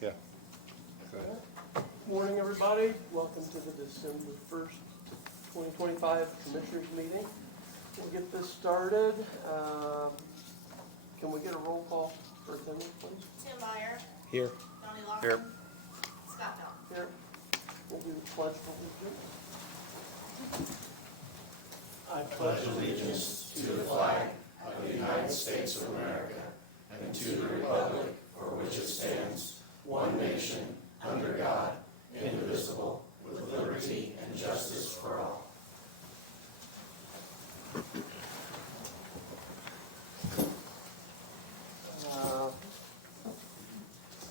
Yeah. Morning, everybody. Welcome to the December 1st, 2025 Commissioners Meeting. We'll get this started. Can we get a roll call for attendance, please? Tim Meyer, Here. Donnie Loughlin, Here. Scott Down. Here. We'll do the pledge of allegiance. I pledge allegiance to the flag of the United States of America and to the republic for which it stands, one nation, under God, indivisible, with liberty and justice for all.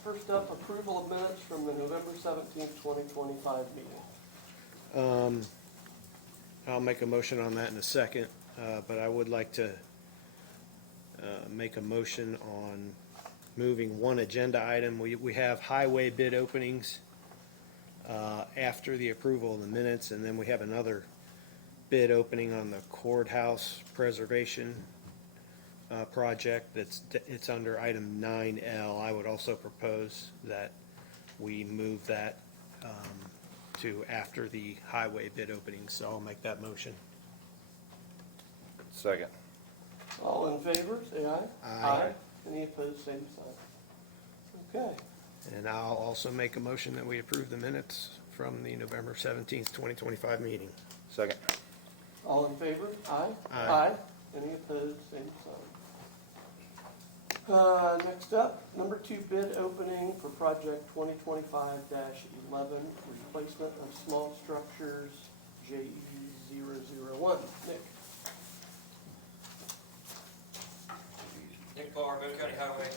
First up, approval of minutes from the November 17th, 2025 meeting. I'll make a motion on that in a second, but I would like to make a motion on moving one agenda item. We have highway bid openings after the approval of the minutes, and then we have another bid opening on the courthouse preservation project. It's under item 9L. I would also propose that we move that to after the highway bid opening, so I'll make that motion. Second. All in favor, say aye. Aye. Any opposed, same sign. Okay. And I'll also make a motion that we approve the minutes from the November 17th, 2025 meeting. Second. All in favor? Aye. Aye. Any opposed, same sign. Next up, number 2 bid opening for project 2025-11, replacement of small structures, JE001. Nick? Nick Barr, Boone County Highway.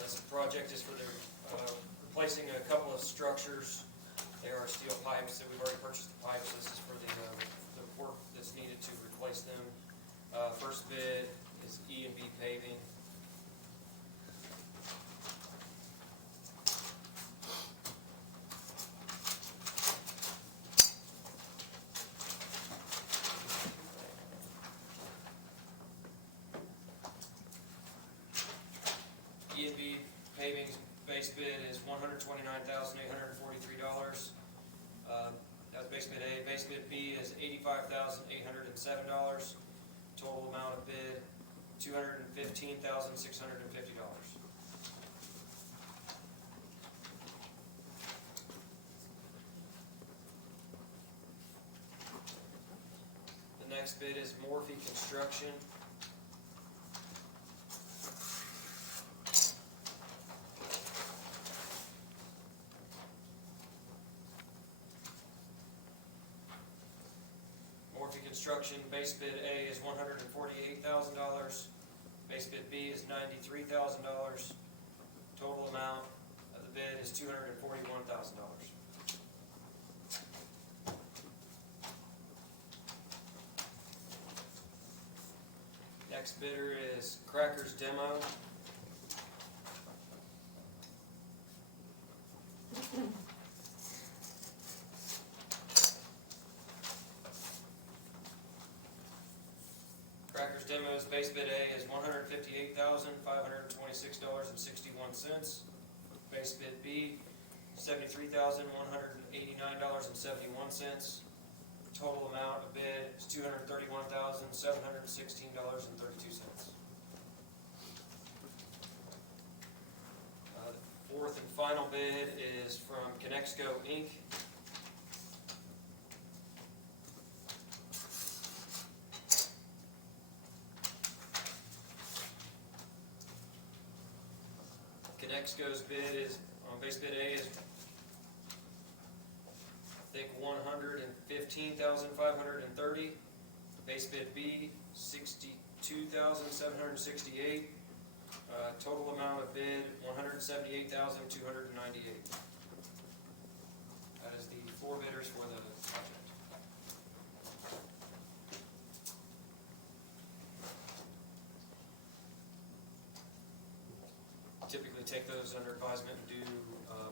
This project is for the replacing a couple of structures. They are steel pipes that we've already purchased the pipes. This is for the work that's needed to replace them. First bid is E&B Paving. E&B Paving's base bid is $129,843. That's base bid A. Base bid B is $85,807. Total amount of bid $215,650. The next bid is Morphe Construction. Construction, base bid A is $148,000, base bid B is $93,000, total amount of the bid is $241,000. Next bidder is Cracker's Demo. Cracker's Demo's base bid A is $158,526.61. Base bid B, $73,189.71. Total amount of bid is $231,716.32. The fourth and final bid is from Conexco Inc. Conexco's bid is, on base bid A is, I think, $115,530. Base bid B, $62,768. Total amount of bid, $178,298. That is the 4 bidders for the project. Typically take those under advisement and do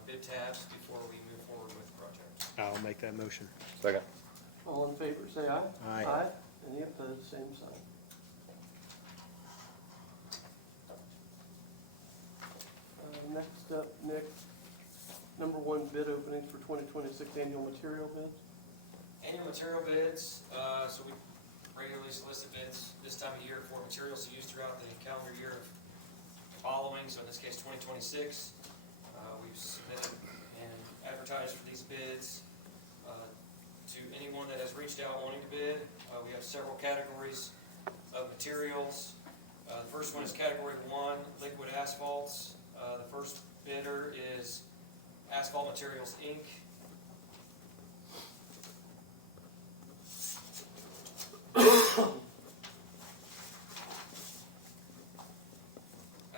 bid tabs before we move forward with the project. I'll make that motion. Second. All in favor, say aye. Aye. Any opposed, same sign. Next Next up, Nick, number one bid openings for 2026 annual material bids. Annual material bids, so we regularly solicit bids this time of year for materials to use throughout the calendar year of following, so in this case, 2026. We've submitted and advertised for these bids to anyone that has reached out wanting to bid. We have several categories of materials. The first one is category 1, liquid asphalts. The first bidder is Asphalt Materials, Inc.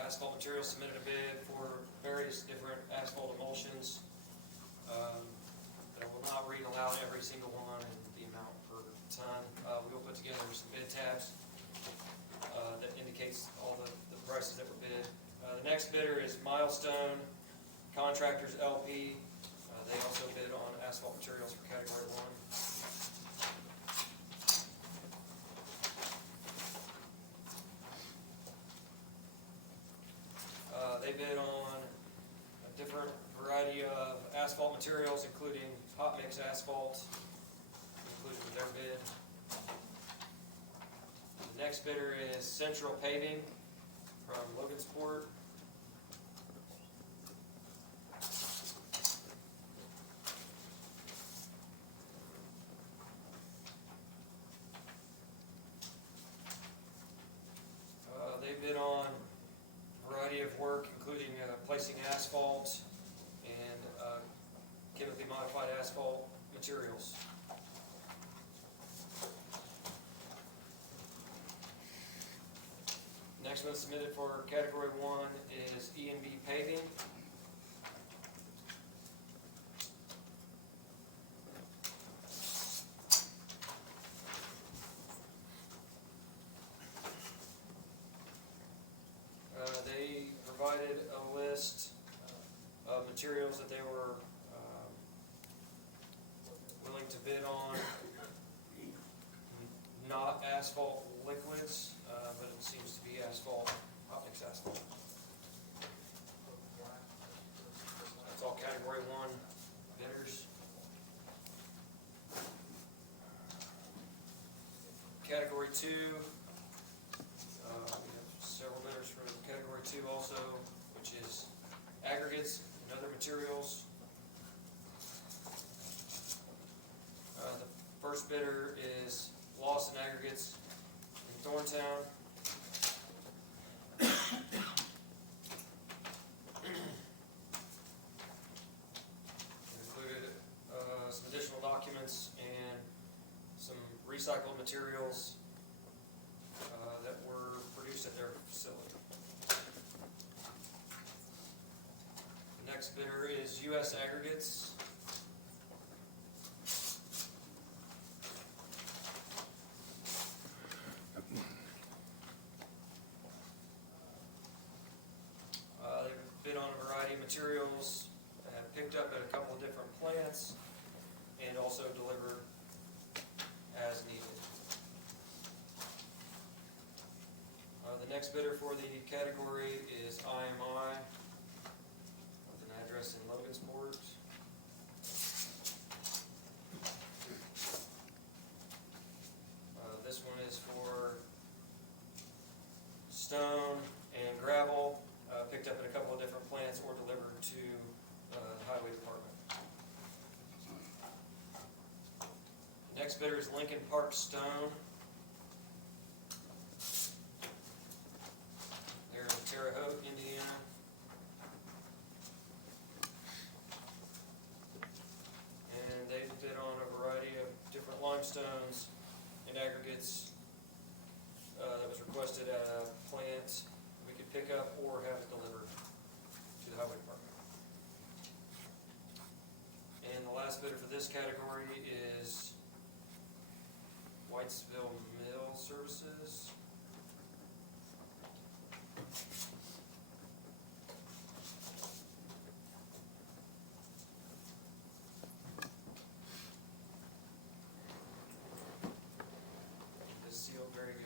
Asphalt Materials submitted a bid for various different asphalt emulsions. But I will not read aloud every single one and the amount per ton. We will put together some bid tabs that indicates all the prices that were bid. The next bidder is Milestone Contractors LP. They also bid on asphalt materials for category 1. They bid on a different variety of asphalt materials, including hot mix asphalt, included with their bid. The next bidder is Central Paving from Logansport. They bid on a variety of work, including placing asphalt and chemically modified asphalt materials. Next one submitted for category 1 is E&B Paving. They provided a list of materials that they were willing to bid on. Not asphalt liquids, but it seems to be asphalt, hot mix asphalt. That's all category 1 bidders. Category 2, we have several bidders for category 2 also, which is aggregates and other materials. The first bidder is Lawson Aggregates in Thorntown. Included some additional documents and some recycled materials that were produced at their facility. The next bidder is U.S. Aggregates. They bid on a variety of materials, picked up at a couple of different plants, and also delivered as needed. The next bidder for the category is IMI, with an address in Logansport. This one is for stone and gravel, picked up at a couple of different plants or delivered to the Highway Department. The next bidder is Lincoln Park Stone. They're in Terre Haute, Indiana. And they bid on a variety of different limestones and aggregates that was requested at a plant we could pick up or have it delivered to the Highway Department. And the last bidder for this category is Whitesville Mill Services. This sealed very good.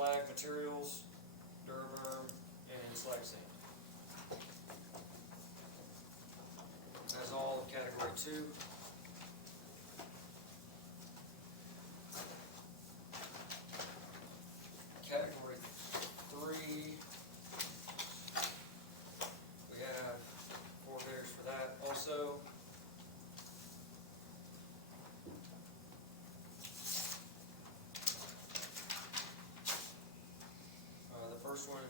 slag materials, Duraburn, and slag sand. That's all of category 2. Category 3, we have 4 bidders for that also. The first one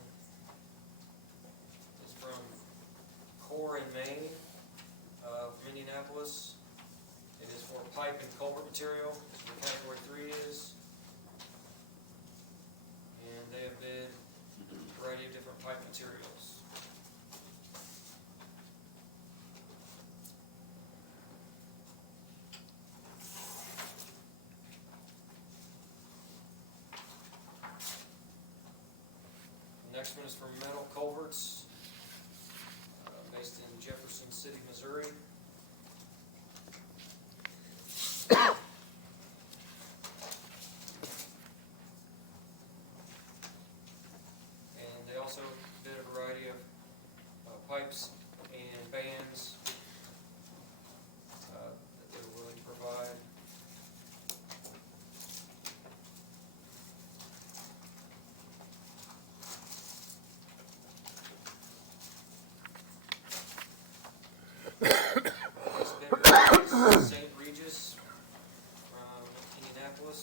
is from Core in Maine from Indianapolis. It is for pipe and culvert material. That's what category 3 is. And they have bid a variety of different pipe materials. The next one is for metal culverts, based in Jefferson City, Missouri. And they also did a variety of pipes and bands that they were willing to provide. Next bidder is St. Regis from Indianapolis.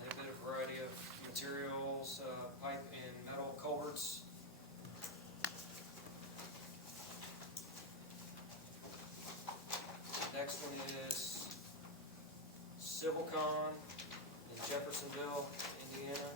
They did a variety of materials, pipe and metal culverts. Next one is Civilcon in Jeffersonville, Indiana.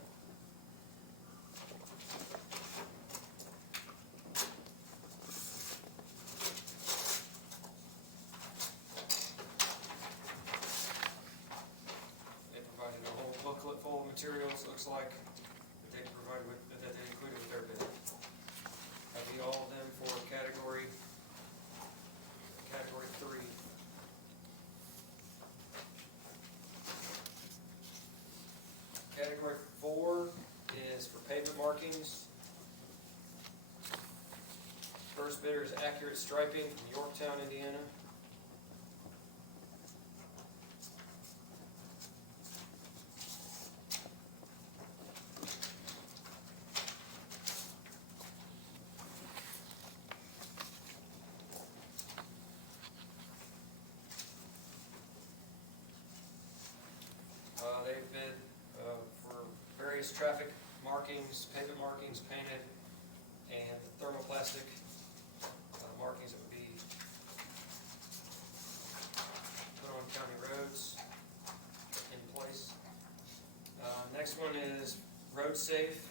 They provided a whole booklet full of materials, looks like, that they provided with, that they included with their bid. That'd be all of them for category 3. Category 4 is for pavement markings. First bidder is Accurate Striping from Yorktown, Indiana. They've bid for various traffic markings, pavement markings painted, and the thermoplastic markings that would be put on county roads in place. Next one is Road Safe.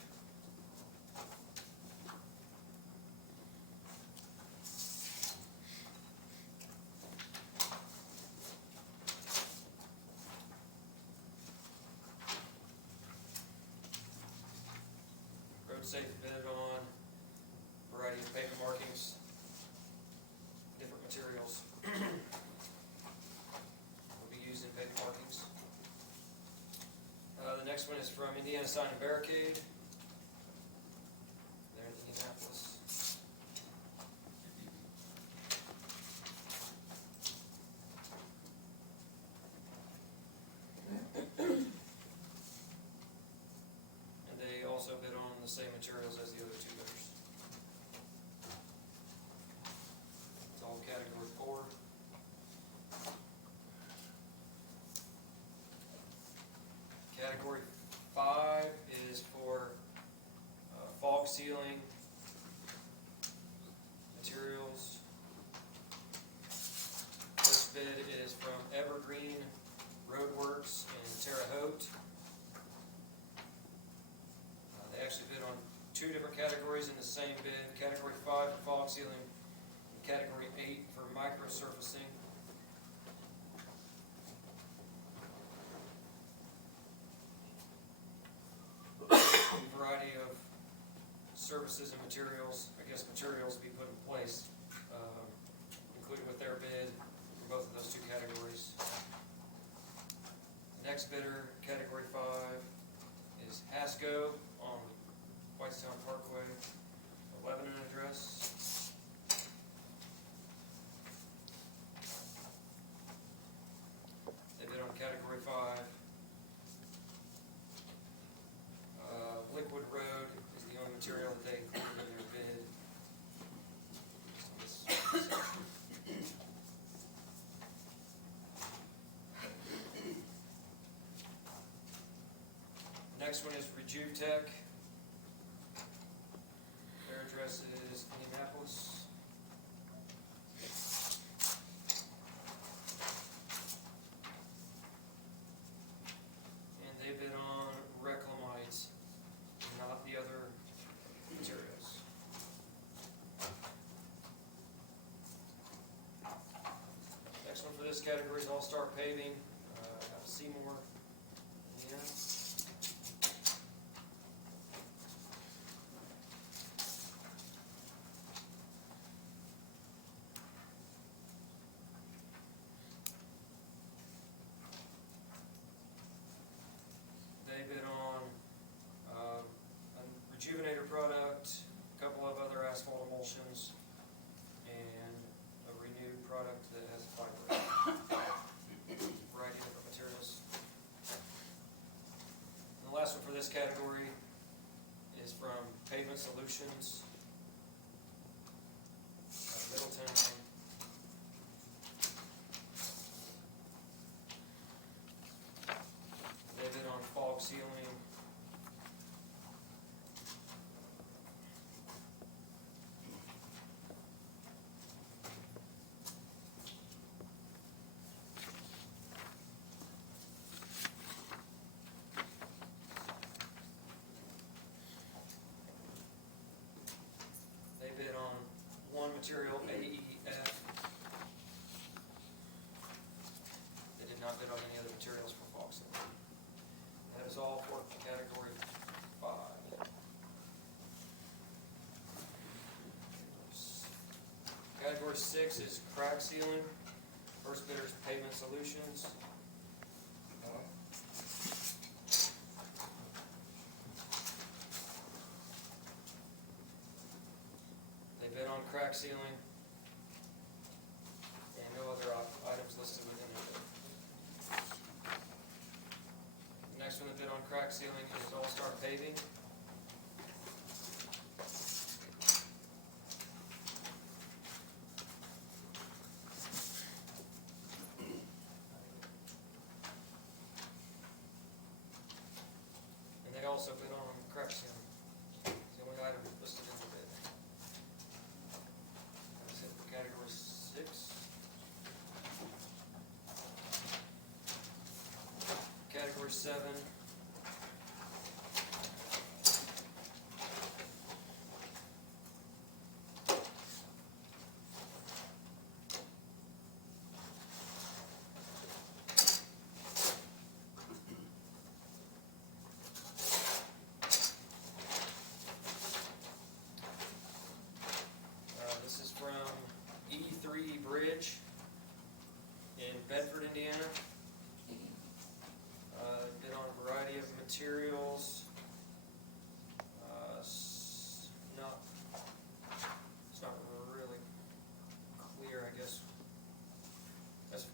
Safe bid on a variety of pavement markings, different materials will be used in pavement markings. The next one is from Indiana Sign and Barricade. They're in Indianapolis. Also bid on the same materials as the other 2 bidders. It's all category 4. Category 5 is for fog sealing materials. First bid is from Evergreen Roadworks in Terre Haute. They actually bid on 2 different categories in the same bid. Category 5 for fog sealing, and Category 8 for microsurfacing. services and materials, I guess materials be put in place, included with their bid for both of those two categories. The next bidder, category 5, is Hasco on Whitestown Parkway, 11 address. They bid on category 5. Liquid Road is the only material that they included in their bid. Next one is Rejuvetech. Their address is Indianapolis. And they bid on Reclamite, not the other materials. Next one for this category is All-Star Paving, out of Seymour, Indiana. They bid on a Rejuvenator product, a couple of other asphalt emulsions, and a renewed product that has a fiber. Variety of different materials. And the last one for this category is from Pavement Solutions out of Middletown. They bid on fog sealing. They bid on one material, AEF. They did not bid on any other materials for fog sealing. That is all for category 5. Category 6 is crack sealing. First bidder is Pavement Solutions. They bid on crack sealing and no other items listed within their bid. The next one that bid on crack sealing is All-Star Paving. And they also bid on crack sealing. It's the only item listed in the bid. That's it for category 6. Category 7. This is from E3 Bridge in Bedford, Indiana. Bid on a variety of materials. It's not really clear, I guess. That's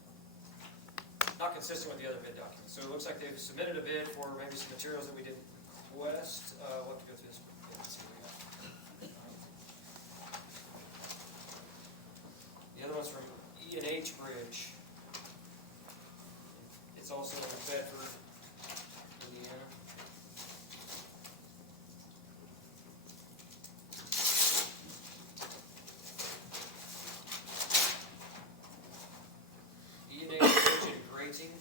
not consistent with the other bid documents. So it looks like they've submitted a bid for maybe some materials that we didn't request. We'll have to go through this bid and see what we got. The other one's from E&H Bridge. It's also in Bedford, Indiana. E&H Bridge and Grating.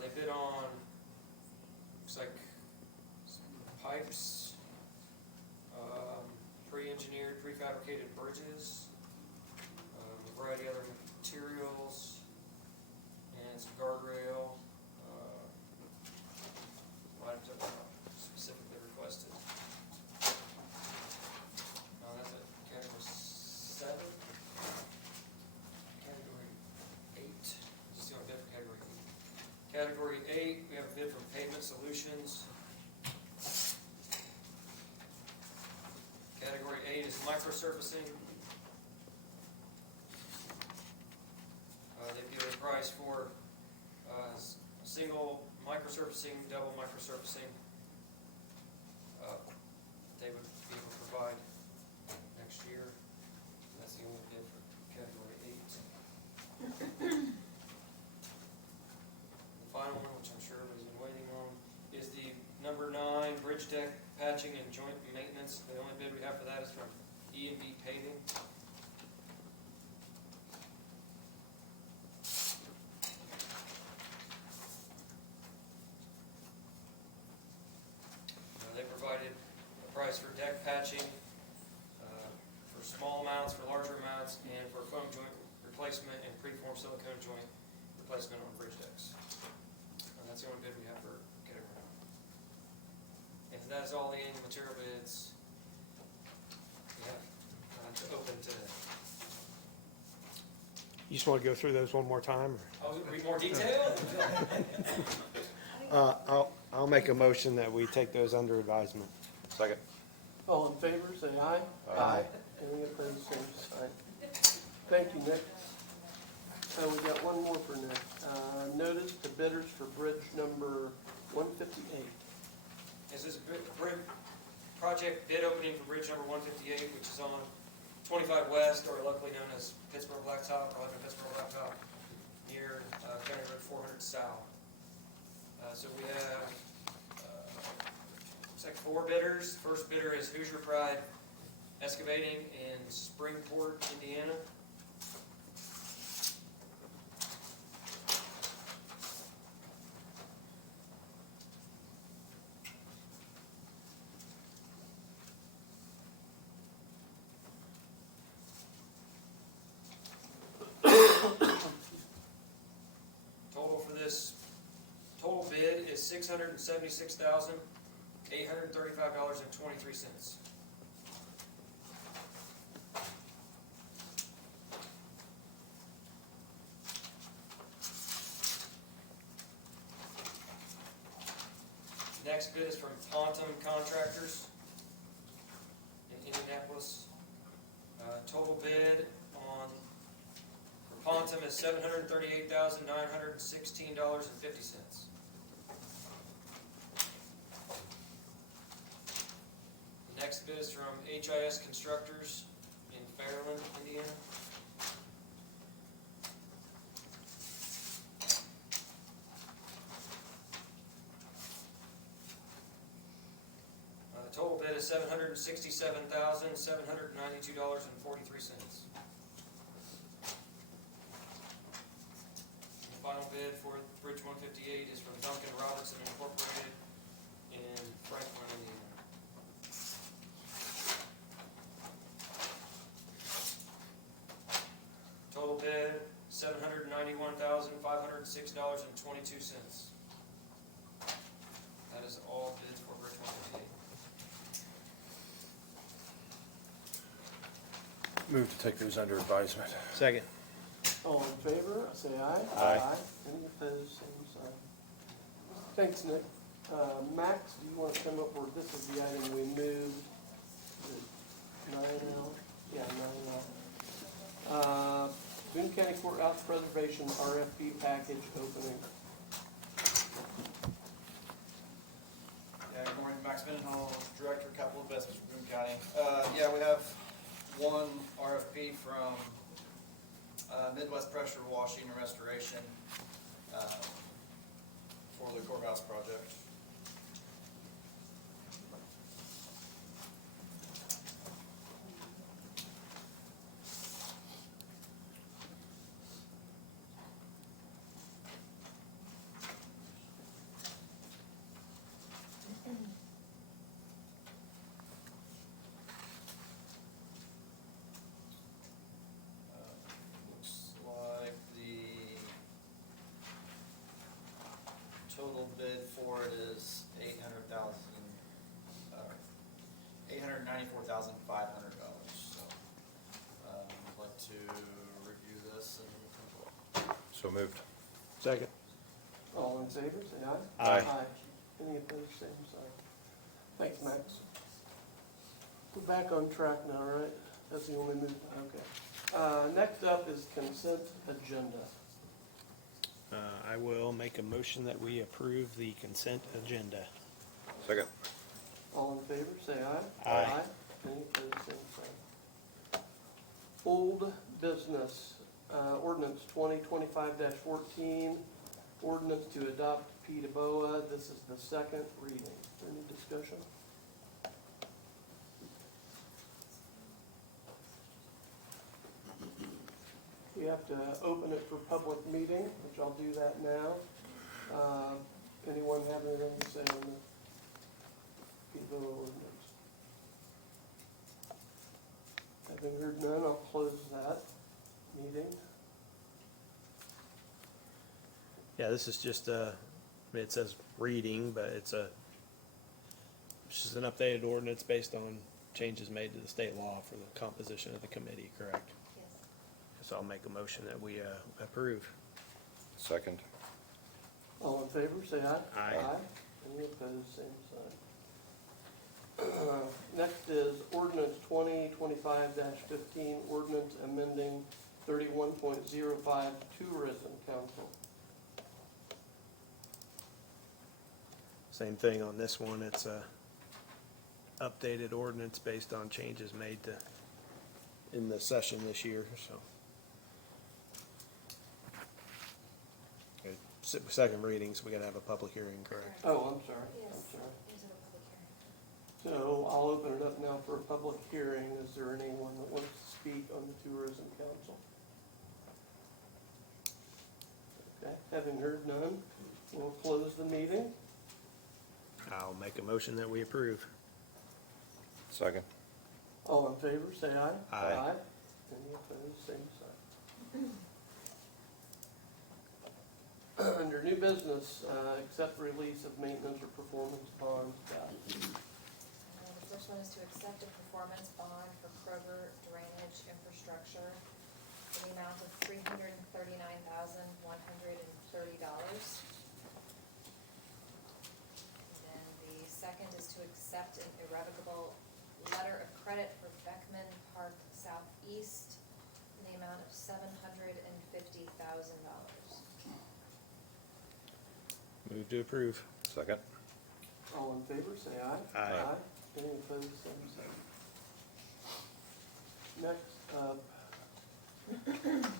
They bid on, looks like some pipes, pre-engineered, prefabricated bridges, a variety of other materials, and some guardrail, items that were specifically requested. Category 8, we have a bid from Pavement Solutions. Category 8 is microsurfacing. They've given a price for single microsurfacing, double microsurfacing. They would be able to provide next year. That's the only bid for category 8. The final one, which I'm sure everybody's been waiting on, is the number 9 bridge deck patching and joint maintenance. The only bid we have for that is from E&B Paving. They provided a price for deck patching for small amounts, for larger amounts, and for foam joint replacement and preformed silicone joint replacement on bridge decks. And that's the only bid we have for category 9. If that is all the annual material bids we have to open today. You just want to go through those one more time? Oh, read more detail? I'll make a motion that we take those under advisement. Second. All in favor, say aye. Aye. Any opposed, same sign. Thank you, Nick. So we got one more for Nick. Notice to bidders for bridge number 158. This is project bid opening for bridge number 158, which is on 25 West, or locally known as Pittsburgh Blacktop, or Pittsburgh Blacktop, near County Road 400 South. So we have, looks like 4 bidders. First bidder is Hoosier Pride Excavating in Springport, Indiana. Total bid is $676,835.23. Next bid is from Pontum Contractors in Indianapolis. Total bid on Pontum is $738,916.50. The next bid is from HIS Constructors in Fairland, Indiana. The total bid is $767,792.43. Final bid for Bridge 158 is from Duncan Robertson Incorporated in Franklin, Indiana. Total bid $791,506.22. That is all bids for Bridge 158. Move to take those under advisement. Second. All in favor, say aye. Aye. Any opposed, same sign. Thanks, Nick. Max, do you want to come up, or this is the item we moved? Is it 9L? Yeah, 9L. Boone County Courthouse Preservation RFP package opening. Yeah, good morning, Max Mendenhall, Director of Capital Investments for Boone County. Yeah, we have one RFP from Midwest Pressure Washing and Restoration for the courthouse project. Looks like the total bid for it is $894,500. So, I'd like to review this and. So moved. Second. All in favor, say aye. Aye. Any opposed, same sign. Thanks, Max. We're back on track now, right? That's the only move, okay. Next up is consent agenda. I will make a motion that we approve the consent agenda. Second. All in favor, say aye. Aye. Any opposed, same sign. Old business, ordinance 2025-14, ordinance to adopt PDBOA. This is the second reading. Any discussion? We have to open it for public meeting, which I'll do that now. Anyone have anything to say on the PDBOA ordinance? Having heard none, I'll close that meeting. Yeah, this is just it says reading, but it's just an updated ordinance based on changes made to the state law for the composition of the committee, correct? Yes. So I'll make a motion that we approve. Second. All in favor, say aye. Aye. Any opposed, same sign. Next is ordinance 2025-15, ordinance amending 31.05 tourism council. Same thing on this one. It's a updated ordinance based on changes made in the session this year, so. Okay, second reading, so we gotta have a public hearing, correct? Oh, I'm sorry. Yes. I'm sorry. Is it a public hearing? So I'll open it up now for a public hearing. Is there anyone that wants to speak on the tourism council? Okay, having heard none, we'll close the meeting. I'll make a motion that we approve. Second. All in favor, say aye. Aye. Any opposed, same sign. Under new business, accept release of maintenance or performance bonds. The first one is to accept a performance bond for Kroger drainage infrastructure in the amount of $339,130. Then the second is to accept an irrevocable letter of credit for Beckman Park Southeast in the amount of $750,000. Move to approve. Second. All in favor, say aye. Aye. Any opposed, same sign. Next up,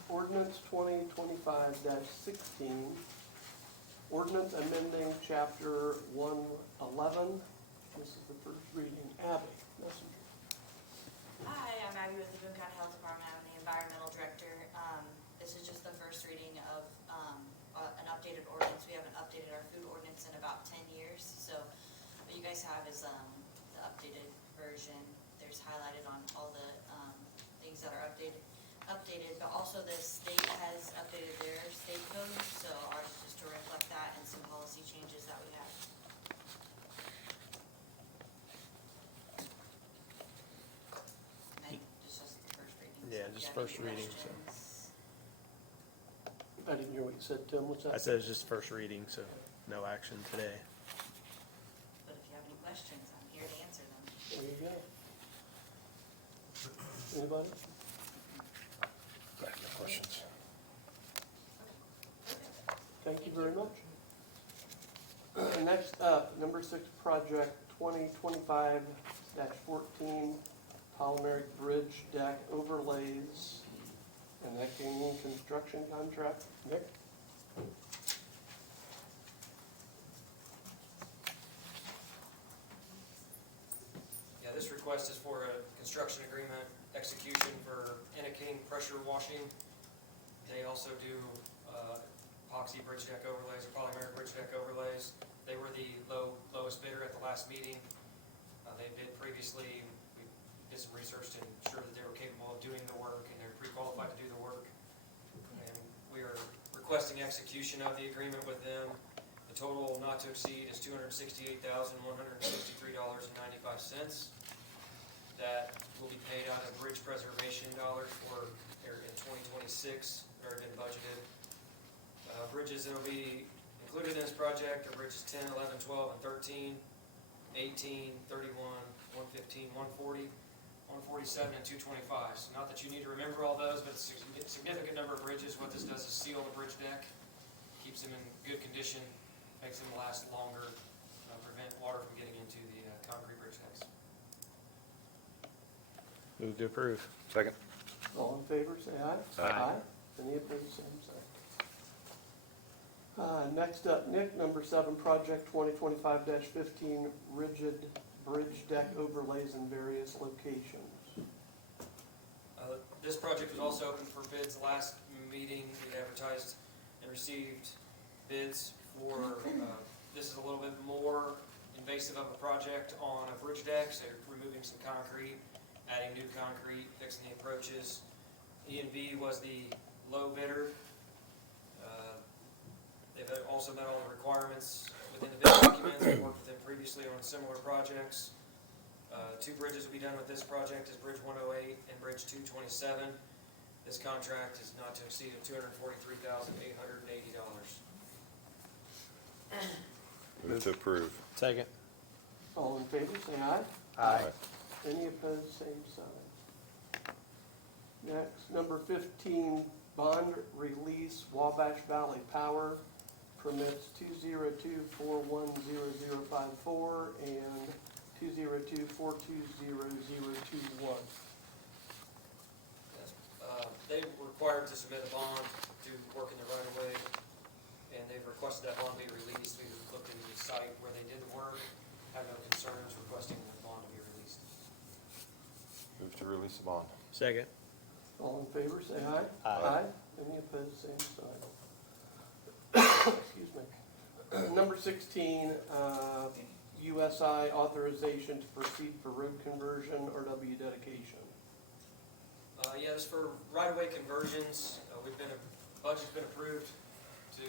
ordinance 2025-16, ordinance amending chapter 111. This is the first reading. Abby, messenger. Hi, I'm Abby with the Boone County Health Department. I'm the environmental director. This is just the first reading of an updated ordinance. We haven't updated our food ordinance in about 10 years. So what you guys have is the updated version. There's highlighted on all the things that are updated, but also the state has updated their state code. So ours is just to reflect that and some policy changes that we have. And then it's just the first reading. Yeah, So if just you have first any reading, so. questions, I didn't hear what you said, Tim. What's that? I said it's just first reading, so no action today. But if you have any questions, I'm here to answer them. There you go. Anybody? I have no questions. Thank you very much. Next up, number 6 project 2025-14, polymeric bridge deck overlays and necking construction contract. Nick? Yeah, this request is for a construction agreement execution for Enneking pressure washing. They also do epoxy bridge deck overlays or polymeric bridge deck overlays. They were the lowest bidder at the last meeting. They bid previously. We did some research to ensure that they were capable of doing the work and they're pre-qualified to do the work. And we are requesting execution of the agreement with them. The total not to exceed is $268,163.95. That will be paid out of bridge preservation dollars in 2026, already been budgeted. Bridges that will be included in this project project are bridges 10, 11, 12, and 13, 18, 31, 115, 140, 147, and 225. So not that you need to remember all those, but it's a significant number of bridges. What this does is seal the bridge deck, keeps them in good condition, makes them last longer, prevent water from getting into the concrete bridge decks. Move to approve. Second. All in favor, say aye. Aye. Any opposed, same sign. Next up, Nick, number 7, project 2025-15, rigid bridge deck overlays in various locations. This project was also open for bids last meeting. We advertised and received bids for, this is a little bit more invasive of a project on a bridge deck, so removing some concrete, adding new concrete, fixing the approaches. E&V was the low bidder. They've also met all the requirements within the bid documents. We've worked with them previously on similar projects. 2 bridges will be done with this project, is Bridge 108 and Bridge 227. This contract is not to exceed $243,880. Move to approve. Second. All in favor, say aye. Aye. Any opposed, same sign. Next, number 15, bond release, Wabash Valley Power, permits 202410054 and 202420021. Yes. They were required to submit a bond to work in the right of way, and they've requested that bond be released. We looked into the site where they did the work, have no concerns, requesting the bond to be released. Move to release the bond. Second. All in favor, say aye. Aye. Any opposed, same sign. Excuse me. Number 16, USI authorization to proceed for road conversion, RW dedication. Yeah, this for right-of-way conversions. Budget's been approved to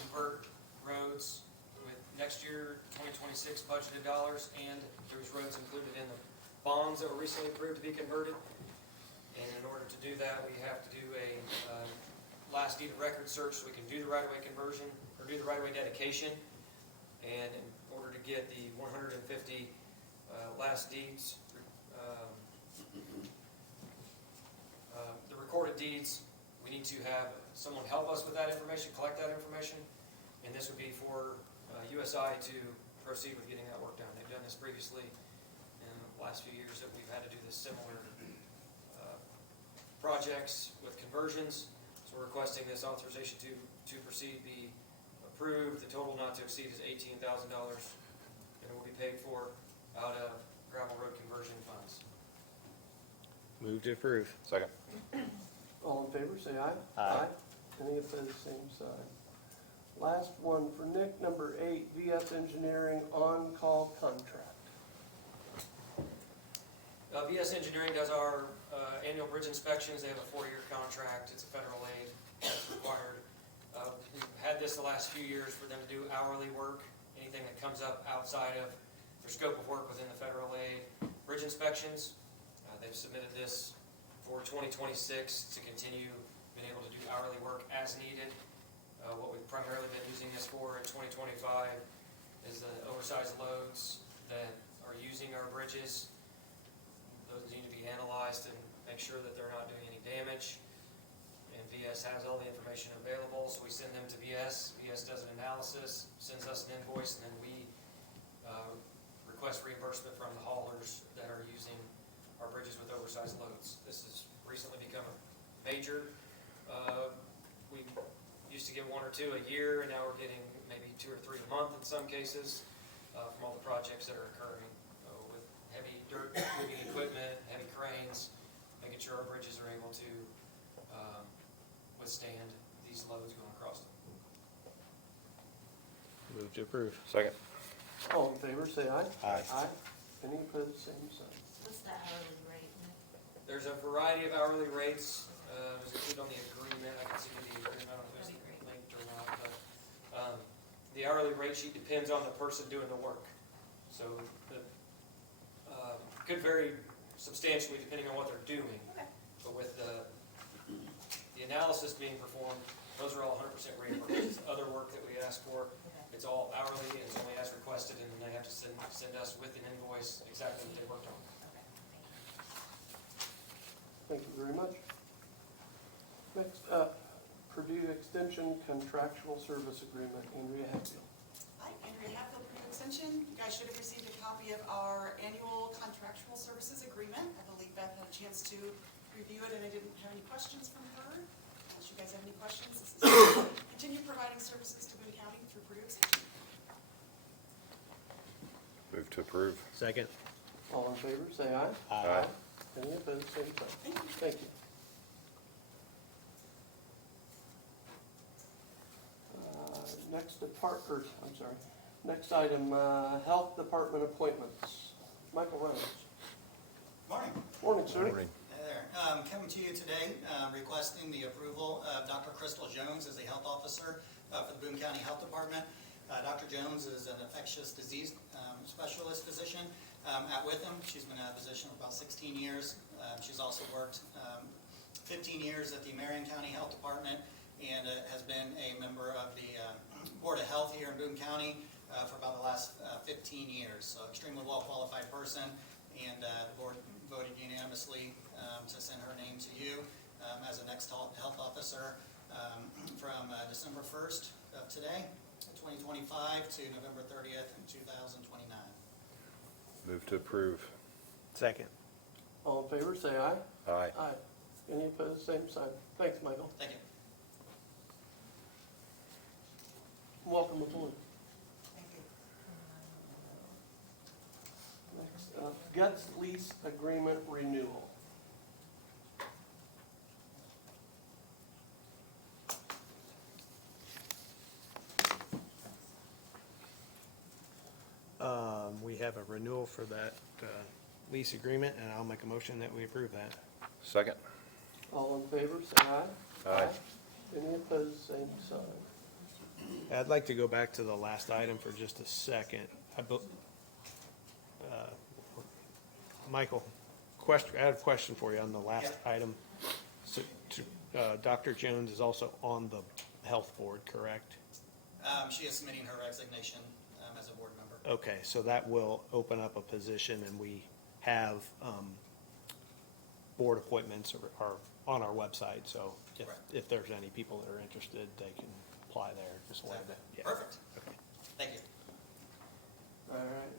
convert roads with next year 2026 budgeted dollars, and there's roads included in the bonds that were recently approved to be converted. And in order to do that, we have to do a last deed of record search so we can do the right-of-way conversion, or do the right-of-way dedication. And in order to get the 150 last deeds, the recorded deeds, we need to have someone help us with that information, collect that information. And this would be for USI to proceed with getting that work done. They've done this previously in the last few years that we've had to do this similar projects with conversions. So we're requesting this authorization to proceed be approved. The total not to exceed is $18,000, and it will be paid for out of gravel road conversion funds. Move to approve. Second. All in favor, say aye. Aye. Any opposed, same sign. Last one for Nick, number 8, VS Engineering on-call contract. VS Engineering does our annual bridge inspections. They have a 4-year contract. It's a federal aid that's required. We've had this the last few years for them to do hourly work, anything that comes up outside of their scope of work within the federal aid. Bridge inspections, they've submitted this for 2026 to continue being able to do hourly work as needed. What we've primarily been using this for in 2025 is the oversized loads that are using our bridges. Those need to be analyzed and make sure that they're not doing any damage. And VS has all the information available, so we send them to VS. VS does an analysis, sends us an invoice, and then we request reimbursement from the haulers that are using our bridges with oversized loads. This has recently become a major. We used to get 1 or 2 a year, and now we're getting maybe 2 or 3 a month in some cases from all the projects that are occurring with heavy dirt moving equipment, heavy cranes, making sure our bridges are able to withstand these loads going across them. Move to approve. Second. All in favor, say aye. Aye. Any opposed, same sign. What's the hourly rate? There's a variety of hourly rates. It was included on the agreement. I can see the agreement. I don't know if it's linked or not, but the hourly rate sheet depends on the person doing the work. So the could vary substantially depending on what they're doing. Okay. But with the analysis being performed, those are all 100% reimbursed. Other work asked for. It's all hourly, and it's only as requested, and then they have to send us with an invoice exactly what they worked on. Okay, thank you. Thank you very much. Next up, Purdue Extension Contractual Service Agreement, Andrea Hatfield. Hi, Andrea Hatfield, Purdue Extension. You guys should have received a copy of our annual contractual services agreement. I believe Beth had a chance to review it, and I didn't have any questions from her. Unless you guys have any questions, this is to continue providing services to Boone County through Purdue Extension. Move to approve. Second. All in favor, say aye. Aye. Any opposed, same sign. Thank you. Thank you. Next item, Health Department appointments. Michael Rose. Morning. Morning, sir. Morning. Hi there. Coming to you today requesting the approval of Dr. Crystal Jones as a health officer for the Boone County Health Department. Dr. Jones is an infectious disease specialist physician at Witham. She's been in that position for about 16 years. She's also worked 15 years at the Marion County Health Department and has been a member of the Board of Health here in Boone County for about the last 15 years. So extremely well-qualified person, and the board voted unanimously to send her name to you as the next health officer from December 1st of today, 2025, to November 30th, 2029. Move to approve. Second. All in favor, say aye. Aye. Aye. Any opposed, same sign. Thanks, Michael. Thank you. Welcome aboard. Thank you. Next up, Guts Lease Agreement Renewal. We have a renewal for that lease agreement, and I'll make a motion that we approve that. Second. All in favor, say aye. Aye. Any opposed, same sign. I'd like to go back to the last item for just a second. Michael, I have a question for you on the last item. So, Dr. Jones is also on the health board, correct? She is submitting her resignation as a board member. Okay, so that will open up a position, and we have board appointments are on our website, so Correct. if there's any people that are interested, they can apply there. Just wanted to, yeah. Perfect. Okay. Thank you. All right.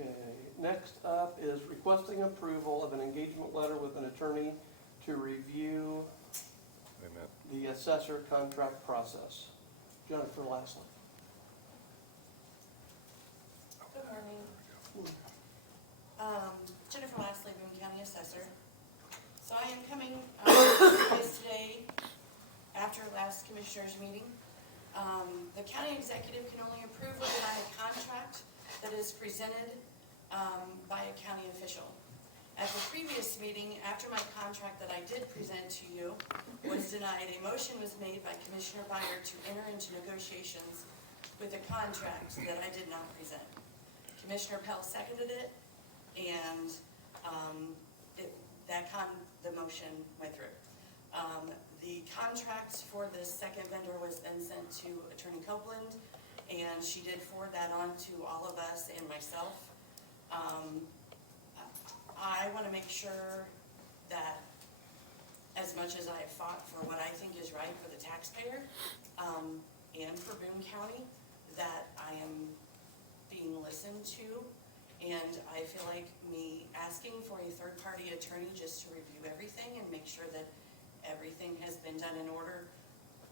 Okay, next up is requesting approval of an engagement letter with an attorney to review Wait a minute. the assessor contract process. Jennifer Lastly. Good morning. Jennifer Lastly, Boone County Assessor. So I am coming to this today after last commissioners meeting. The county executive can only approve or deny a contract that is presented by a county official. At the previous meeting, after my contract that I did present to you was denied, a motion was made by Commissioner Byer to enter into negotiations with a contract that I did not present. Commissioner Pell seconded it, and the motion went through. The contract for the second vendor was then sent to Attorney Copeland, and she did forward that on to all of us and myself. I want to make sure that as much as I have fought for what I think is right for the taxpayer and for Boone County, that I am being listened to. And I feel like me asking for a third-party attorney just to review everything and make sure that everything has been done in order,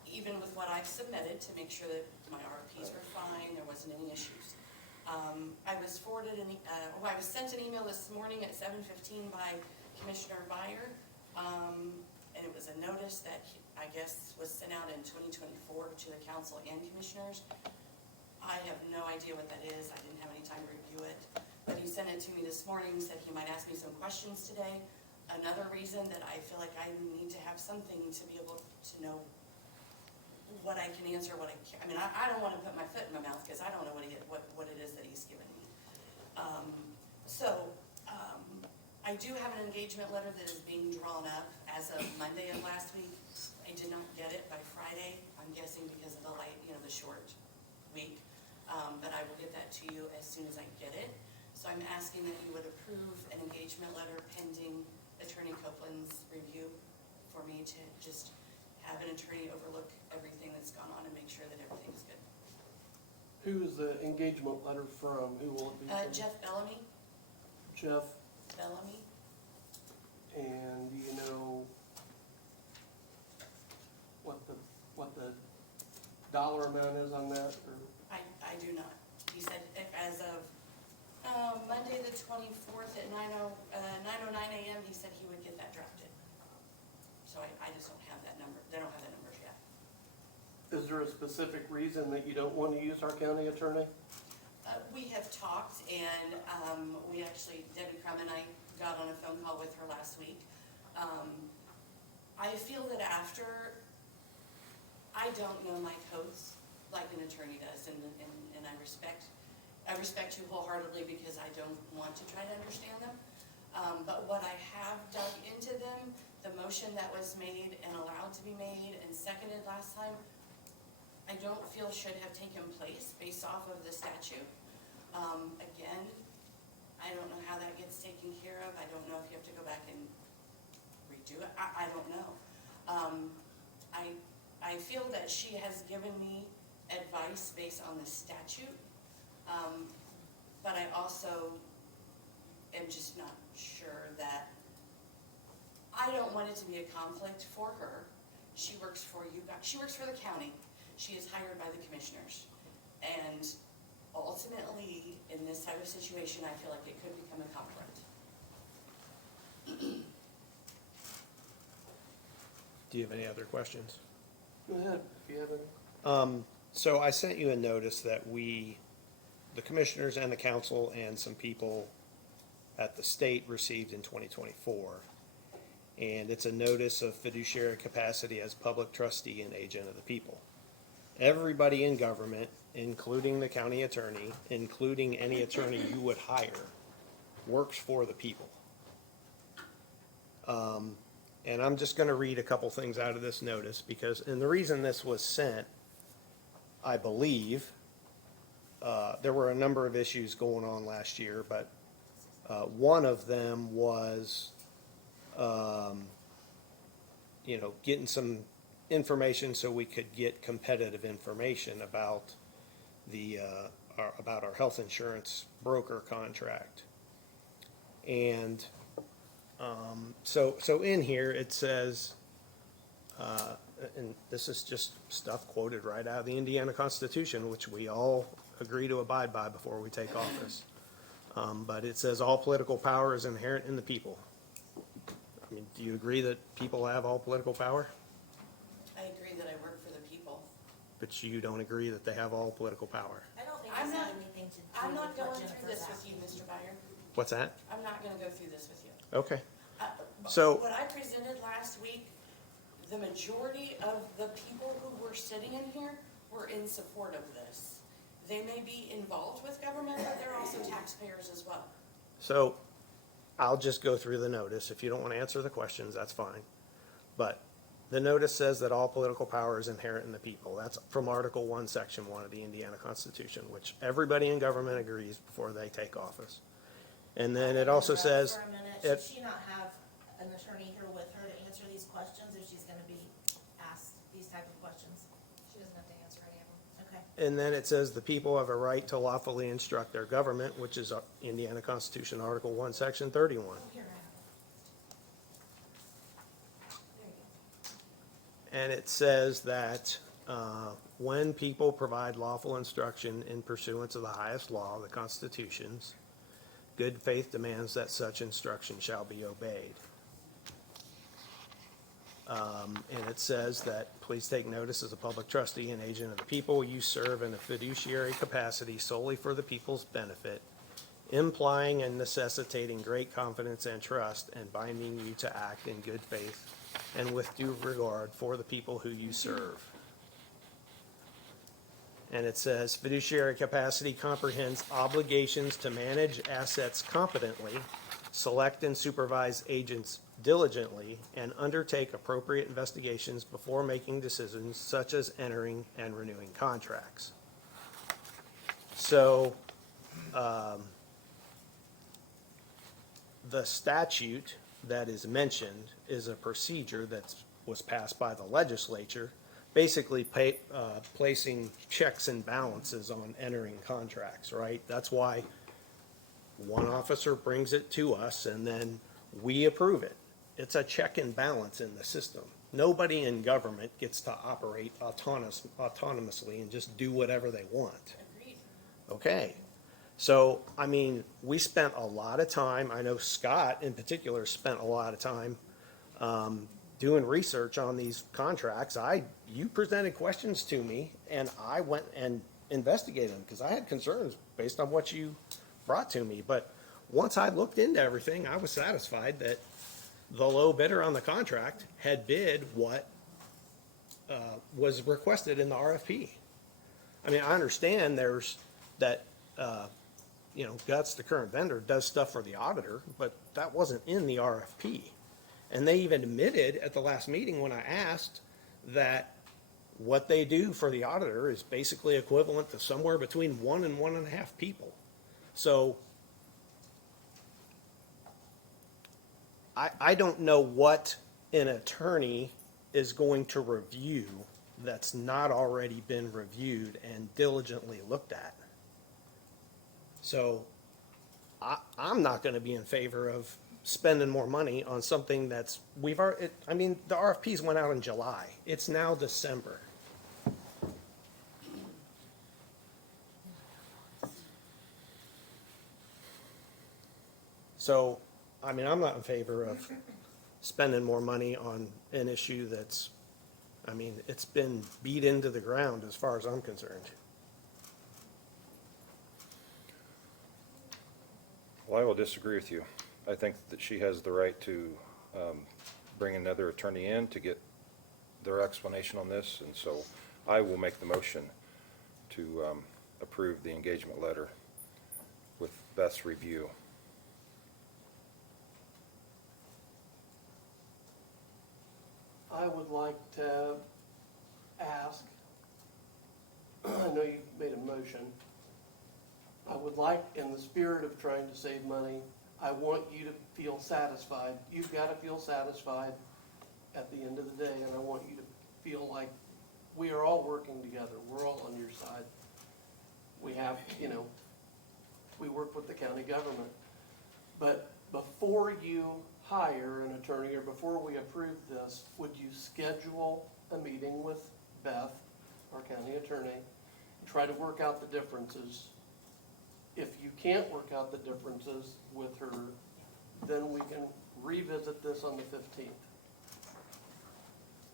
even with what I've submitted, to make sure that my RPs were fine, there wasn't any issues. I was sent an email this morning at 7:15 by Commissioner Byer, and it was a notice that I guess was sent out in 2024 to the council and commissioners. I have no idea what that is. I didn't have any time to review it, but he sent it to me this morning, said he might ask me some questions today. Another reason that I feel like I need to have something to be able to know what I can answer, what I can't. I mean, I don't want to put my foot in my mouth because I don't know what it is that he's given me. I do have an engagement letter that is being drawn up as of Monday of last week. I did not get soon as I get it. So I'm asking that you would approve an engagement letter pending Attorney Copeland's review for me to just have an attorney overlook everything that's gone on and make sure that everything's good. Who is the engagement letter from? Who will it be from? Jeff Bellamy, Jeff, Bellamy, and do you know what the dollar amount is on that, or? I do not. He said as of Monday the 24th at 9:09 a.m., he said he would get that drafted. So I just don't have that number. They don't have that numbers yet. Is there a specific reason that you don't want to use our county attorney? We have talked, and we actually, Debbie Crum and I got on a phone call with her last week. I feel that after, I don't know my codes like an attorney does, and I respect you wholeheartedly because I don't want to try to understand them. But what I have dug into them, the motion that was made and allowed to be made and seconded last time, I don't feel should have taken place based off of the statute. Again, I don't know how that gets taken care of. I don't know if you have to go back and redo it. I don't know. I feel that she has given me advice based on the statute, but I also am just not sure that, I don't want it to be a conflict for her. She works for you guys. She works for the county. She is hired by the commissioners. And ultimately, in this type of situation, I feel like it could become a conflict. Do you have any other questions? Go ahead, if you have any. So I sent you a notice that we, the commissioners and the council and some people at the state received in 2024. And it's a notice of fiduciary capacity as public trustee and agent of the people. Everybody in government, including the county attorney, including any attorney you would hire, works for the people. And I'm just going to read a couple things out of this notice because, and the reason this was sent, I believe, there were a number of issues going on last year, but one of them was, getting some information so we could get competitive information about about our health insurance broker contract. And so in here it says, and this is just stuff quoted right out of the Indiana Constitution, which we all agree to abide by before we take office. But it says all political power is inherent in the people. I mean, do you agree that people have all political power? I agree that I work for the people. But you don't agree that they have all political power? I don't think I'm it's not- had anything to do I'm with not what going through Jennifer's this with you, asking. Mr. Byer. What's that? I'm not gonna go through this with you. Okay. But So- what I presented last week, the majority of the people who were sitting in here were in support of this. They may be involved with government, but they're also taxpayers as well. So I'll just go through the notice. If you don't want to answer the questions, that's fine. But the notice says that all political power is inherent in the people. That's from Article 1, Section 1 of the Indiana Constitution, which everybody in government agrees before they take office. And then it also says, For a minute, it- should she not have an attorney here with her to answer these questions if she's gonna be asked these type of questions? She doesn't have to answer any of them. Okay. and then it says the people have a right to lawfully instruct their government, which is Indiana Constitution, Article 1, Section 31. Oh, here, I have it. There you go. And it says that when people provide lawful instruction in pursuance of the highest law, the Constitution's, good faith demands that such instruction shall be obeyed. And it says that, please take notice as a public trustee and agent of the people, you serve in a fiduciary capacity solely for the people's benefit, implying and necessitating great confidence and trust and binding you to act in good faith and with due regard for the people who you serve. And it says fiduciary capacity comprehends obligations to manage assets competently, select and supervise agents diligently, and undertake appropriate investigations before making decisions such as entering and renewing contracts. So the statute that is mentioned is a procedure that was passed by the legislature, basically placing checks and balances on entering contracts, right? That's why one officer brings it to us and then we approve it. It's a check and balance in the system. Nobody in government gets to operate autonomously and just do whatever they want. Agreed. Okay, so, I mean, we spent a lot of time, I know Scott in particular spent a lot of time doing research on these contracts. You presented questions to me, and I went and investigated them, because I had concerns based on what you brought to me. But once I looked into everything, I was satisfied that the low bidder on the contract had bid what was requested in the RFP. I mean, I understand there's that, Guts, the current vendor, does stuff for the auditor, but that wasn't in the RFP. And they even admitted at the last meeting when I asked that what they do for the auditor is basically equivalent to somewhere between 1 and 1.5 people. So I don't know what an attorney is going to review that's not already been reviewed and diligently looked at. So I'm not going to be in favor of spending more money on something that's, the RFPs went out in July. It's now December. So, I'm not in favor of spending more money on an issue that's, it's been beat into the ground as far as I'm concerned. Well, I will disagree with you. I think that she has the right to bring another attorney in to get their explanation on this, and so I will make the motion to approve the engagement letter with Beth's review. I would like to ask, I know you made a motion. I would like, in the spirit of trying to save money, I want you to feel satisfied. You've got to feel satisfied at the end of the day, and I want you to feel like we are all working together. We're all on your side. We have, we work with the county government. But before you hire an attorney, or before we approve this, would you schedule a meeting with Beth, our county attorney, and try to work out the differences? If you can't work out the differences with her, then we can revisit this on the 15th.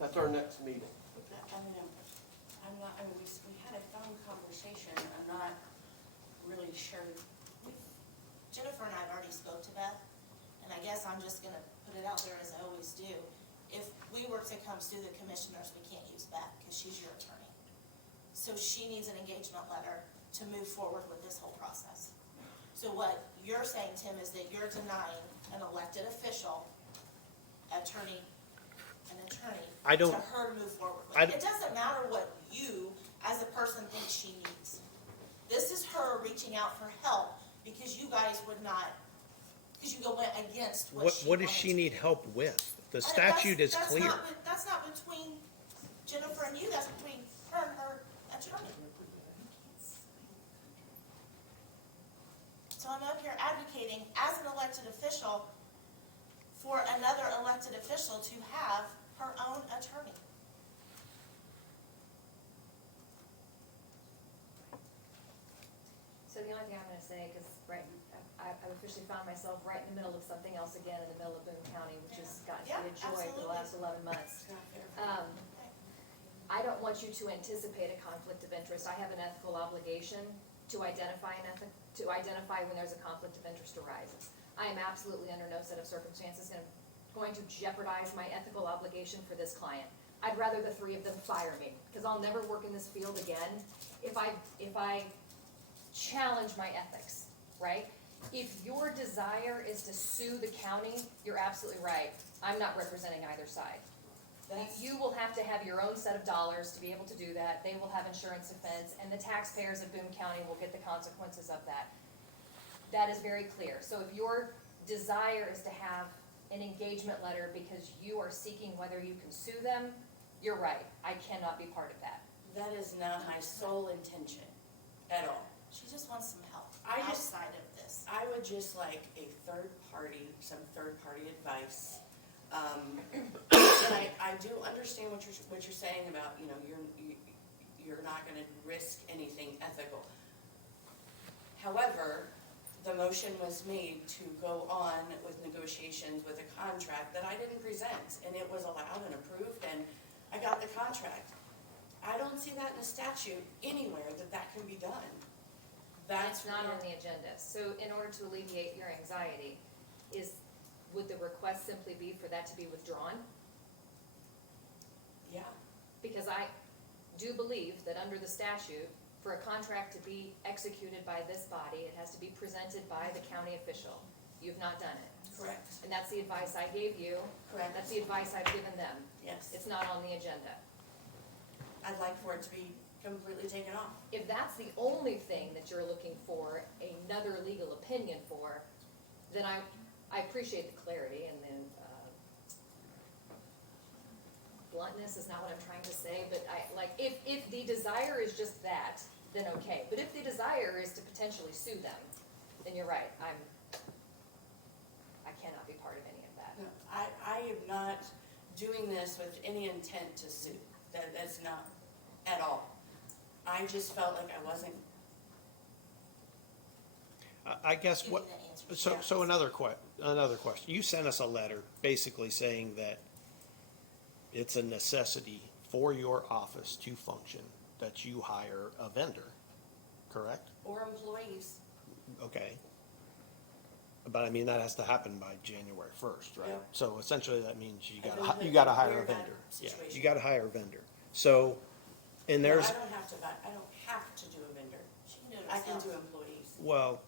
That's our next meeting. We had a phone conversation, I'm not really sure. Jennifer and I have already spoke to Beth, and I guess I'm just gonna put it out there as I always do. If we were to come sue the commissioners, we can't use Beth, because she's your attorney. So she needs an engagement letter to move forward with this whole process. So what you're saying, Tim, is that you're denying an elected official, an attorney, to her to move forward with. It doesn't matter what you, as a person, think she needs. This is her reaching out for help because you guys would not, because you went against what she wanted. What does she need help with? The statute is clear. That's not between Jennifer and you, that's between her and her attorney. So I'm up here advocating, as an elected official, for another elected official to have her own attorney. So the only thing I'm gonna say, because I've officially found myself right in the middle of something else again in the middle of Boone County, which has gotten to be a joy for the last 11 months. I don't want you to anticipate a conflict of interest. I have an ethical obligation to identify when there's a conflict of interest arises. I am absolutely under no set of circumstances going to jeopardize my ethical obligation for this client. I'd rather the three of them fire me, because I'll never work in this field again if I challenge my ethics, right? If your desire is to sue the county, you're absolutely right. I'm not representing either side. You will have to have your own set of dollars to be able to do that. They will have insurance defense, and the taxpayers of Boone County will get the consequences of that. That is very clear. So if your desire is to have an engagement letter because you are seeking whether you can sue them, you're right. I cannot be part of that. That is not my sole intention at all. She just wants some help I just- outside of this. I would just like a third party, some third party advice. And I do understand what you're saying about, you know, you're not gonna risk anything ethical. However, the motion was made to go on with negotiations with a contract that I didn't present, and it was allowed and approved, and I got the contract. I don't see that in the statute anywhere that can be done. That's not on the agenda. So in order to alleviate your anxiety, would the request simply be for that to be withdrawn? Yeah, Because I do believe that under the statute, for a contract to be executed by this body, it has to be presented by the county official. You've not done it. correct, And that's the advice I gave you. correct, That's the advice I've given them. yes. It's not on the agenda. I'd like for it to be completely taken off. If that's the only thing that you're looking for another legal opinion for, then I appreciate the clarity and then, bluntness is not what I'm trying to say, but if the desire is just that, then okay. But if the desire is to potentially sue them, then you're right, I cannot be part of any of that. No, I am not doing this with any intent to sue. That's not at all. I just felt like I wasn't, I guess what, Giving the answer. so another question. You sent us a letter basically saying that it's a necessity for your office to function, that you hire a vendor, correct? or employees. Okay. But I mean, that has to happen by January first, right? Yeah. So essentially that means you I gotta, believe you gotta that hire we're a in that vendor. Yeah, situation. you gotta hire a vendor. So, and No, there's, I don't have to do a vendor. She can do it I can herself. do employees. well,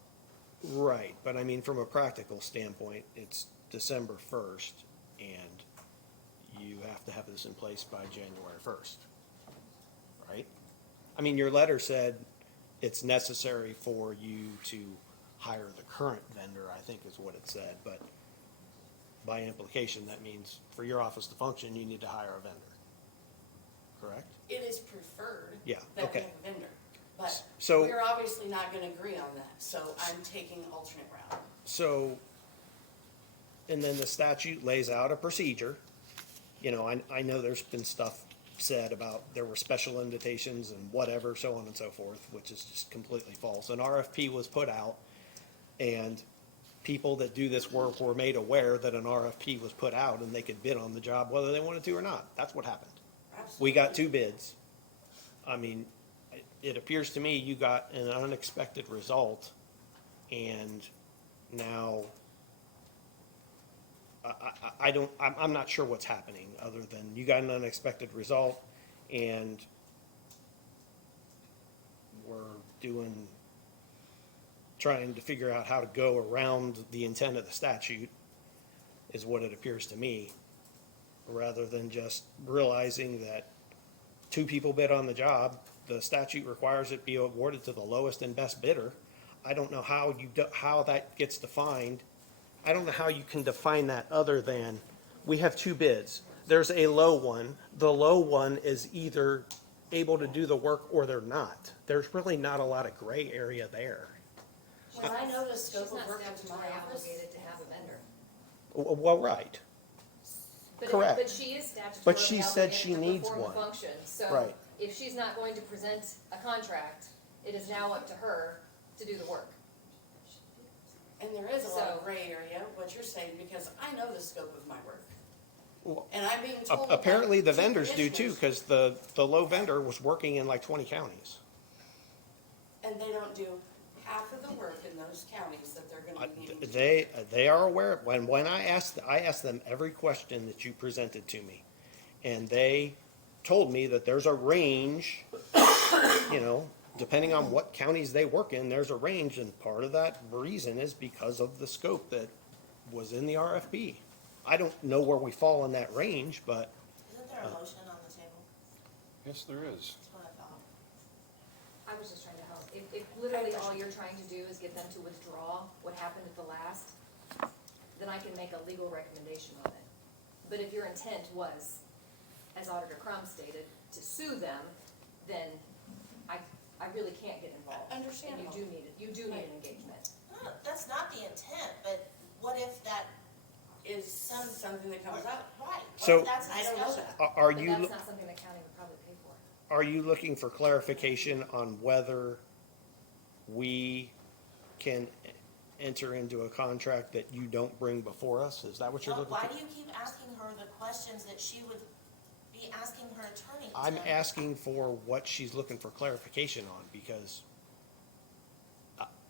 right, but I mean, from a practical standpoint, it's December first and you have to have this in place by January first, right? I mean, your letter said it's necessary for you to hire the current vendor, I think is what it said, but by implication, that means for your office to function, you need to hire a vendor, correct? It is preferred Yeah, that we okay. have a vendor, but So- we're obviously not gonna agree on that, so I'm taking alternate route. So, and then the statute lays out a procedure. You know, I know there's been stuff said about there were special invitations and whatever, so on and so forth, which is just completely false. An RFP was put out, and people that do this work were made aware that an RFP was put out, and they could bid on the job whether they wanted to or not. That's what happened. We got 2 bids. I mean, it appears to me you got an unexpected result, and now I'm not sure what's happening, other than you got an unexpected result, and we're trying to figure out how to go around the intent of the statute, is what it appears to me, rather than just realizing that 2 people bid on the job, the statute requires it be awarded to the lowest and best bidder. I don't know how how that gets defined. I don't know how you can define that other than, we have 2 bids. There's a low one. The low one is either able to do the work or they're not. There's really not a lot of gray area there. When I know the She's scope not of work of my statutorily office, obligated to have a vendor. Well, right, Correct. But she is statutorily But she said obligated she to needs perform the one. function. So Right. if she's not going to present a contract, it is now up to her to do the work. and there is a lot of So- gray area, what you're saying, because I know the scope of my work. Well, And I'm being told. apparently by the 2 vendors do too, commissioners, because the low vendor was working in like 20 counties. And they don't do half of the work in those counties that they're gonna be needing to do. They are aware, when I asked them every question that you presented to me, and they told me that there's a range, you know, depending on what counties they work in, there's a range, and part of that reason is because of the scope that was in the RFP. I don't know where we fall in that range, but Isn't there a motion on the table? Yes, there is. That's what I thought. I was just trying to help. If literally all you're trying to do is get them to withdraw what happened at the last, then I can make a legal recommendation on it. But if your intent was, as Auditor Crum stated, to sue them, then I really can't get involved. Understandable. And you do need an engagement. No, that's not the intent, but what if that, Is something that comes up. right, So- what if that's a I don't know discussion? that. Are But you, that's not something the county would probably pay for. are you looking for clarification on whether we can enter into a contract that you don't bring before us? Is that what you're Well, looking why for? do you keep asking her the questions that she would be asking her attorney to? I'm asking for what she's looking for clarification on, because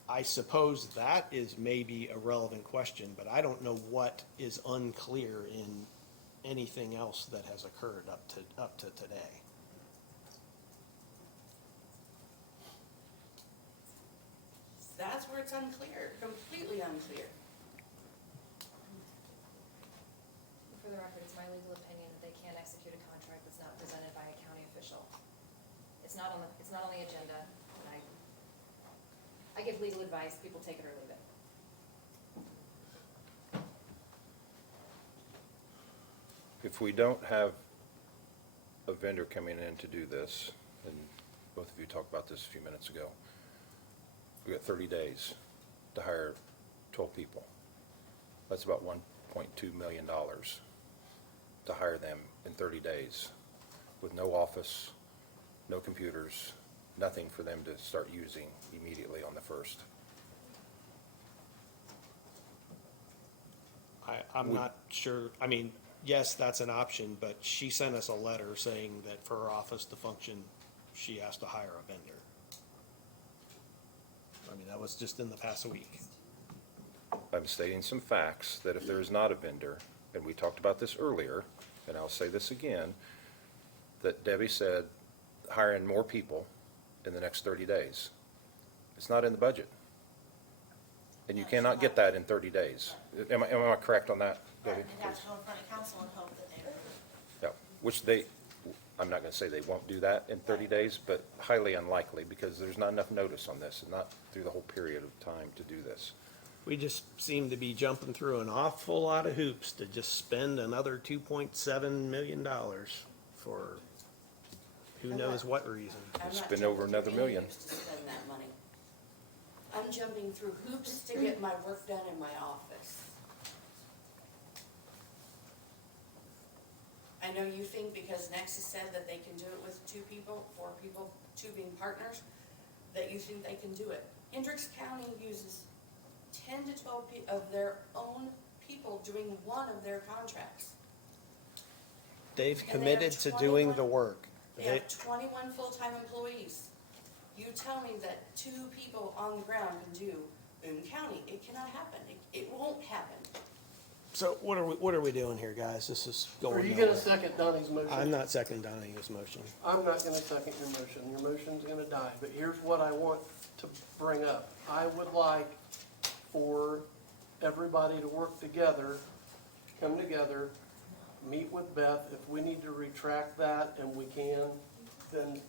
I suppose that is maybe a relevant question, but I don't know what is unclear in anything else that has occurred up to today. That's where it's unclear, completely unclear. For the record, it's my legal opinion that they can't execute a contract that's not presented by a county official. It's not on the agenda, and I give legal advice, people take it or leave it. If we don't have a vendor coming in to do this, and both of you talked about this a few minutes ago, we got 30 days to hire 12 people. That's about $1.2 million to hire them in 30 days with no office, no computers, nothing for them to start using immediately on the first. I'm not sure, I mean, yes, that's an option, but she sent us a letter saying that for her office to function, she has to hire a vendor. I mean, that was just in the past week. I'm stating some facts, that if there is not a vendor, and we talked about this earlier, and I'll say this again, that Debbie said hiring more people in the next 30 days. It's not in the budget. And you No, cannot she get that in 30 days. Am I correct on that, Right, Debbie? they'd have to go in front of council and hope that they approve. Yeah, which they, I'm not gonna say they won't do that in 30 days, but highly unlikely, because there's not enough notice on this, and not through the whole period of time to do this. We just seem to be jumping through an awful lot of hoops to just spend another $2.7 million for who knows what reason. I'm not Spend over jumping another through any million. hoops to spend that money. I'm jumping through hoops to get my work done in my office. I know you think because Nexus said that they can do it with 2 people, 4 people, 2 being partners, that you think they can do it. Hendricks County uses 10 to 12 of their own people doing one of their contracts. They've And they have committed to doing 21 the work. They have 21 full-time employees. You tell me that 2 people on the ground can do Boone County. It cannot happen. It won't happen. So what are we doing here, guys? This is going Are you nowhere. gonna second Donnie's motion? I'm not second Donnie's motion. I'm not gonna second your motion. Your motion's gonna die, but here's what I want to bring up. I would like for everybody to work together, come together, meet with Beth. If we need to retract that, and we can, then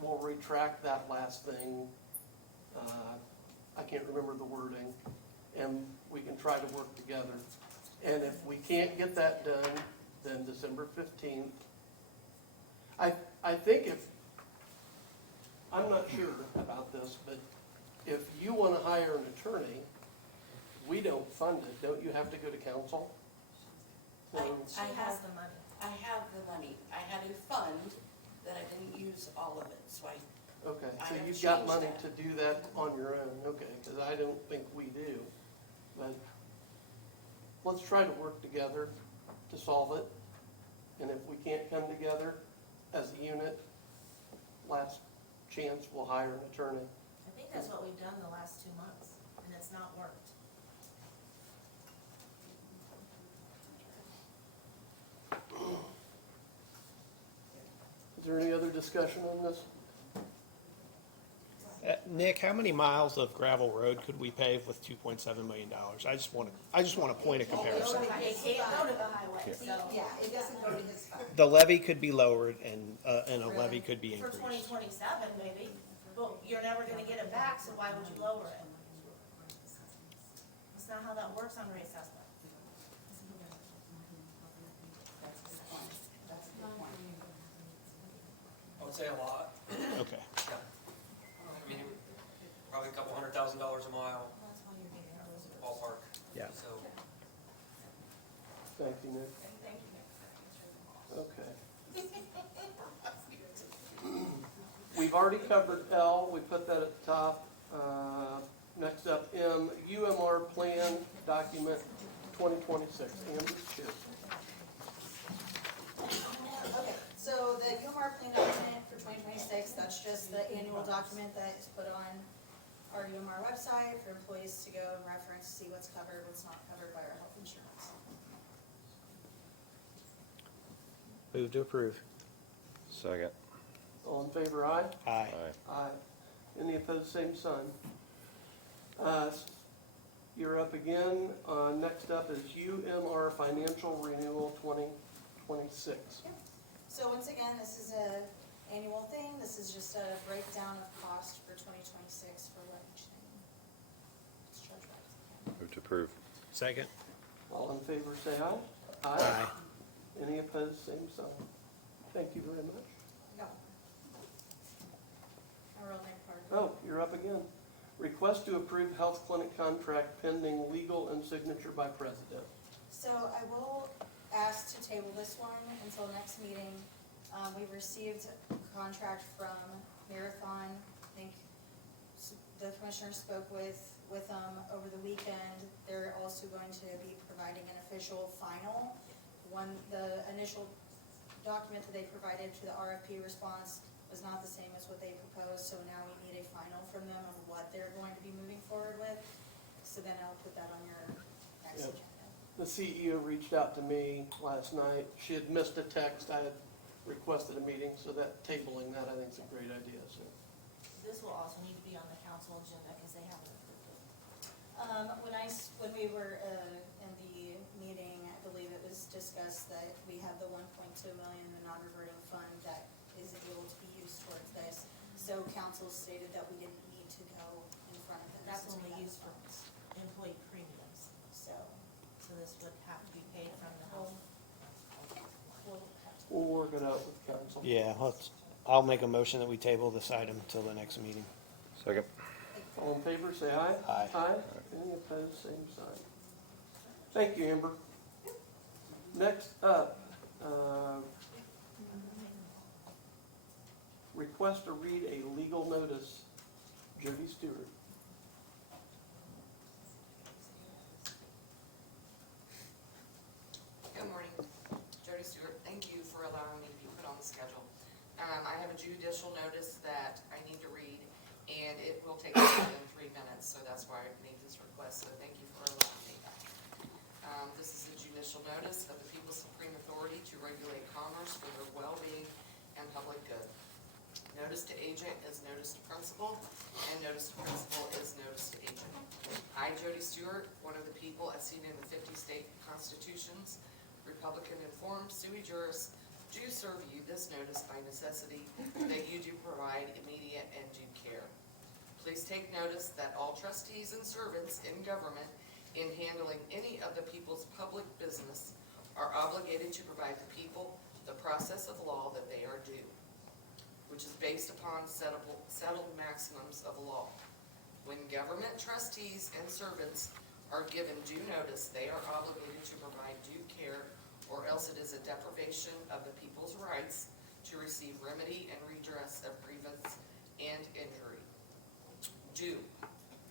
we'll retract that last thing. I can't remember the wording, and we can try to work together. And if we can't get that done, then December 15th. I think if, I'm not sure about this, but if you wanna hire an attorney, we don't fund it. Don't you have to go to council? So- She has the money. I have the money. I had a fund that I didn't use all of it, so Okay, I so have you've got changed money that. to do that on your own, okay, because I don't think we do. But let's try to work together to solve it. And if we can't come together as a unit, last chance, we'll hire an attorney. I think that's what we've done the last 2 months, and it's not worked. Is there any other discussion on this? Nick, how many miles of gravel road could we pave with $2.7 million? I just want a point of comparison. They can't go to the highway, so, Yeah, it doesn't go to his fund. The levy could be lowered and a levy could be for increased. 2027, maybe. But you're never gonna get it back, so why would you lower it? That's not how that works on reassessment. I would say a lot. Okay. Yeah. I mean, probably a couple $100,000 a mile ballpark. Yeah. So, Thank you, Nick. Thank you. Okay. We've already covered L, we put that at the top. Next up, M, UMR plan document 2026. Amber's chair. Okay, so the UMR plan document for 2026, that's just the annual document that is put on our UMR website for employees to go and reference, see what's covered, what's not covered by our health insurance. Move to approve. Second. All in favor, aye? Aye. Aye. Any opposed, same sign. You're up again. Next up is UMR financial renewal 2026. So once again, this is a annual thing, this is just a breakdown of cost for 2026 for what each thing is charged by. Move to approve. Second? All in favor, say aye. Aye. Any opposed, same sign. Thank you very much. No. Our real name part. Oh, you're up again. Request to approve health clinic contract pending legal and signature by president. So I will ask to table this one until next meeting. We've received a contract from Marathon. I think the commissioner spoke with them over the weekend. They're also going to be providing an official final. The initial document that they provided to the RFP response was not the same as what they proposed, so now we need a final from them of what they're going to be moving forward with. So then I'll put that on your next Yep. agenda. The CEO reached out to me last night. She had missed a text. I had requested a meeting, so that tabling that I think is a great idea, so. This will also need to be on the council agenda because they haven't approved it. When we were in the meeting, I believe it was discussed that we have the 1.2 million in the non-reverting fund that is able to be used towards this. So council stated that we didn't need to go in front of them. That's since we only have used for funds. employee premiums, So so this would have to be paid from the health. we'll have to. We'll work it out with council. Yeah, I'll make a motion that we table this item till the next meeting. Second. All in favor, say aye. Aye. Aye. Any opposed, same sign. Thank you, Amber. Next up, request to read a legal notice. Jody Stewart. Good morning, Jody Stewart. Thank you for allowing me to be put on the schedule. I have a judicial notice that I need to read, and it will take more than 3 minutes, so that's why I made this request, so thank you for allowing me. This is a judicial notice of the People's Supreme Authority to regulate commerce for their well-being and public good. Notice to agent is notice to principal, and notice to principal is notice to agent. I, Jody Stewart, one of the people as seen in the 50 state constitutions, Republican informed sui juris, do serve you this notice by necessity that you do provide immediate and due care. Please take notice that all trustees and servants in government in handling any of the people's public business are obligated to provide the people the process of law that they are due, which is based upon settled maximums of law. When government trustees and servants are given due notice, they are obligated to provide due care, or else it is a deprivation of the people's rights to receive remedy and redress of grievance and injury. Due,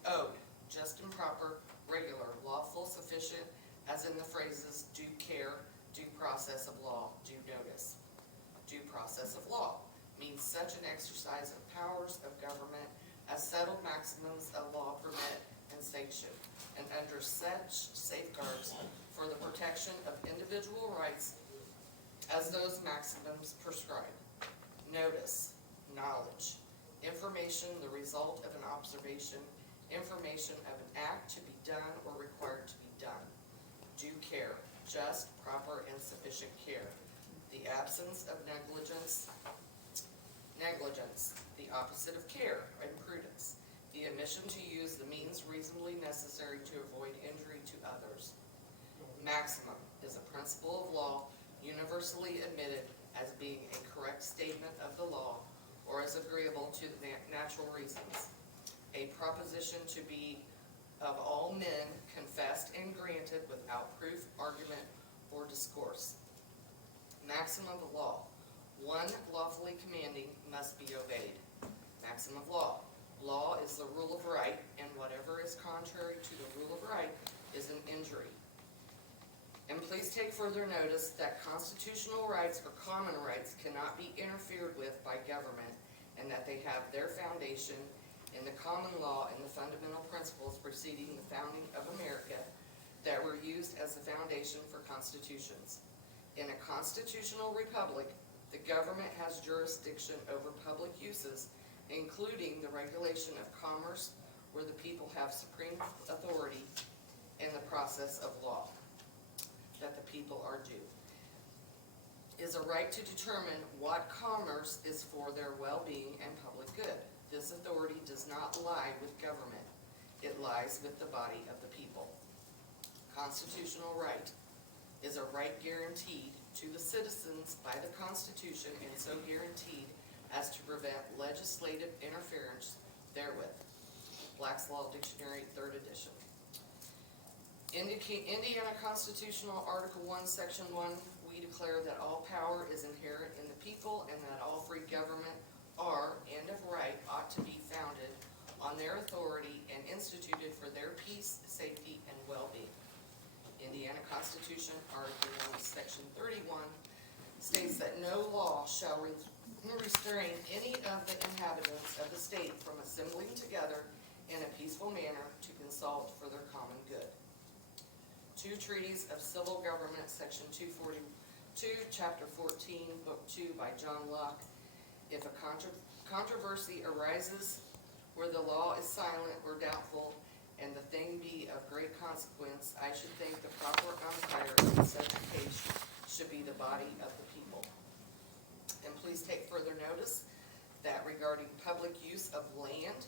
owed, just and proper, regular, lawful, sufficient, as in the phrases due care, due process of law, due notice. Due process of law means such an exercise of powers of government as settled maximums of law permit and sanction, and under such safeguards for the protection of individual rights as those maximums prescribe. Notice, knowledge, information, the result of an observation, information of an act to be done or required to be done. Due care, just, proper, and sufficient care. The absence of negligence, the opposite of care, a necessary to avoid injury to others. Maximum is a principle of law universally admitted as being a correct statement of the law or as agreeable to the natural reasons. A proposition to be of all men confessed and granted without proof, argument, or discourse. Maxim of the law. One lawfully commanding must be obeyed. Maxim of law. Law is the rule of right, and whatever is contrary to the rule of right is an injury. And please take further notice that constitutional rights or common rights cannot be interfered with by government, and that they have their foundation in the common law and the fundamental principles preceding the founding of America that were used as the foundation for constitutions. In a constitutional republic, the government has jurisdiction over public uses, including the regulation of commerce, where the people have supreme authority in the process of law that the people are due. Is a right to determine what commerce is for their well-being and public good. This authority does not lie with government. It lies with the body of the people. Constitutional right is a right guaranteed to the citizens by the Constitution and so guaranteed as to prevent legislative interference therewith. Black's Law Dictionary, 3rd edition. Indiana Constitutional Article 1, Section 1, we declare that all power is inherent in the people and that all free government are, and of right, ought to be founded on their authority and instituted for their peace, safety, and well-being. Indiana Constitution, Article 1, Section 31, states that no law shall restrain any of the inhabitants of the state from assembling together in a peaceful manner to consult for their common good. 2 Treaties of Civil Government, Section 242, Chapter 14, Book 2 by John Locke. If a controversy arises where the law is silent or doubtful, and the thing be of great consequence, I should think the proper umpire in such a case should be the body of the people. And please take further notice that regarding public use of land,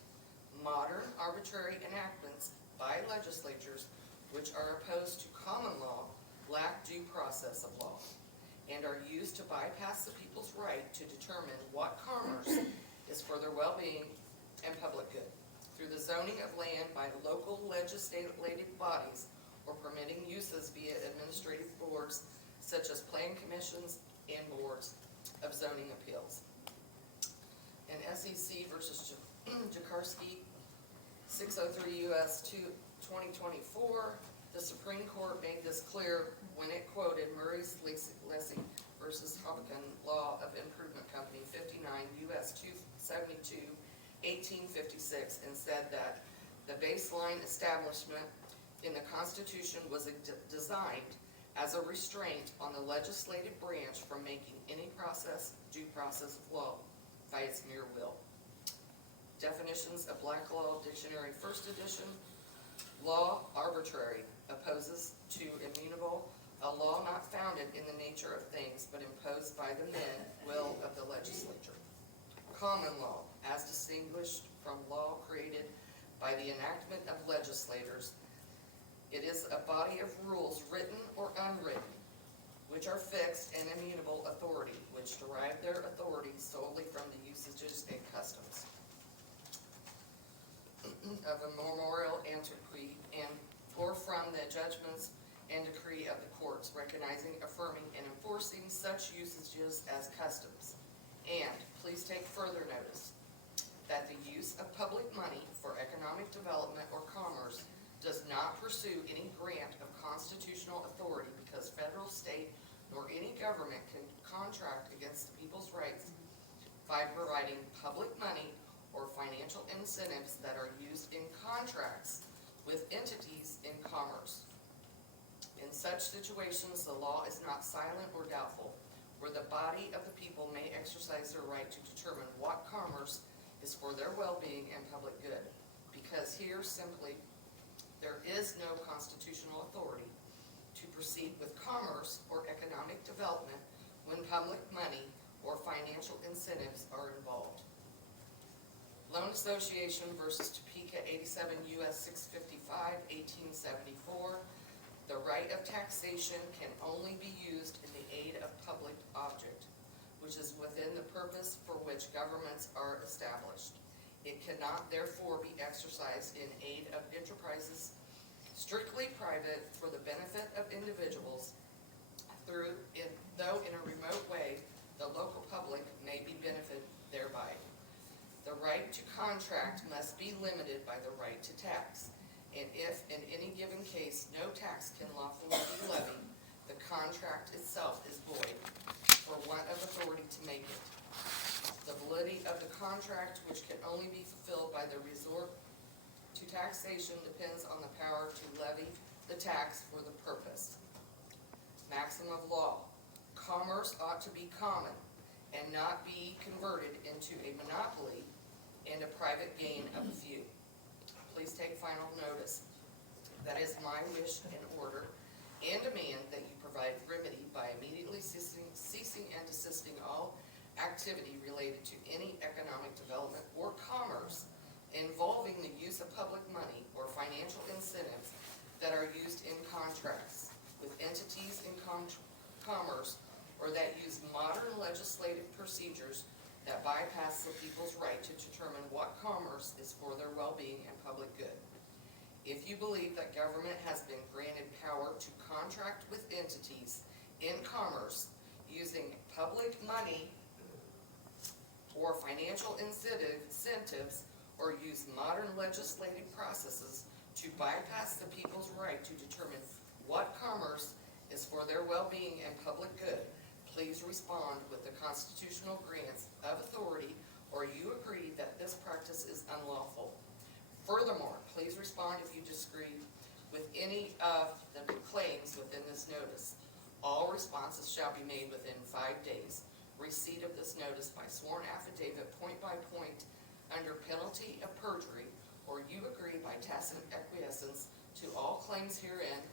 modern arbitrary enactments by legislatures which are opposed to common law lack due process of law and are used to bypass the people's right to determine what commerce is for their well-being and public good through the zoning of land by local legislative bodies or permitting uses via administrative boards such as plan commissions and boards of zoning appeals. In SEC versus Jakarski, 603 U.S. 2024, the Supreme Court made this clear when it quoted Murray's Lessing versus Hopkins Law of Improvement Company 59 U.S. 272, 1856, and said that the baseline establishment in the Constitution was designed as a restraint on the legislative branch from making any due process of law by its mere will. Definitions of Black Law Dictionary, 1st edition. Law, arbitrary, opposes to immutable, a law not founded in the nature of things, but imposed by the will of the legislature. Common law, as distinguished from law created by the enactment of legislators. It is a body of rules, written or unwritten, which are fixed and immutable authority, which derive their authority solely from the usages and customs of a memorial antiquity or from the judgments and decree of the courts, recognizing, affirming, and enforcing such usages as customs. And please take further notice that the use of public money for economic development or commerce does not pursue any grant of constitutional authority, because federal, state, nor any government can contract against the people's rights by providing public money or financial incentives that are used in contracts with entities in commerce. In such situations, the law is not silent or doubtful, where the body of the people may exercise their right to determine what commerce is for their well-being and public good, because here simply there is no constitutional authority to proceed with commerce or economic development when public money or financial incentives are involved. Loan Association versus Topeka 87 US 655, 1874. The right of taxation can only be used in the aid of public object, which is within the purpose for which governments are established. It cannot therefore be exercised in aid of enterprises strictly private for the benefit of individuals, though in a remote way the local public may be benefited thereby. The right to contract must be limited by the right to tax, and if in any given case no tax can lawfully be levied, the contract itself is void for want of authority to make it. The validity of the contract, which can only be fulfilled by the resort to taxation, depends on the power to levy the tax for the purpose. Maxim of law: commerce ought to be common and not be converted into a monopoly and a private gain of a few. Please take final notice. That is my wish and order and demand that you provide remedy by immediately ceasing and desisting all activity related to any economic development or commerce involving the use of public money or financial incentives that are used in contracts with entities in commerce or that use modern legislative procedures that bypass the people's right to determine what commerce is for their well-being and public good. If you believe that government has been granted power to contract with entities in commerce using public money or financial incentives, or use modern legislative processes to bypass the people's right to determine what commerce is for their well-being and public good, please respond with the constitutional grants of authority, or you agree that this practice is unlawful. Furthermore, please respond if you disagree with any of the claims within this notice. All responses shall be made within 5 days. Receipt of this notice by sworn affidavit, point by point, under penalty of perjury, or you agree by tacit acquiescence to all claims herein,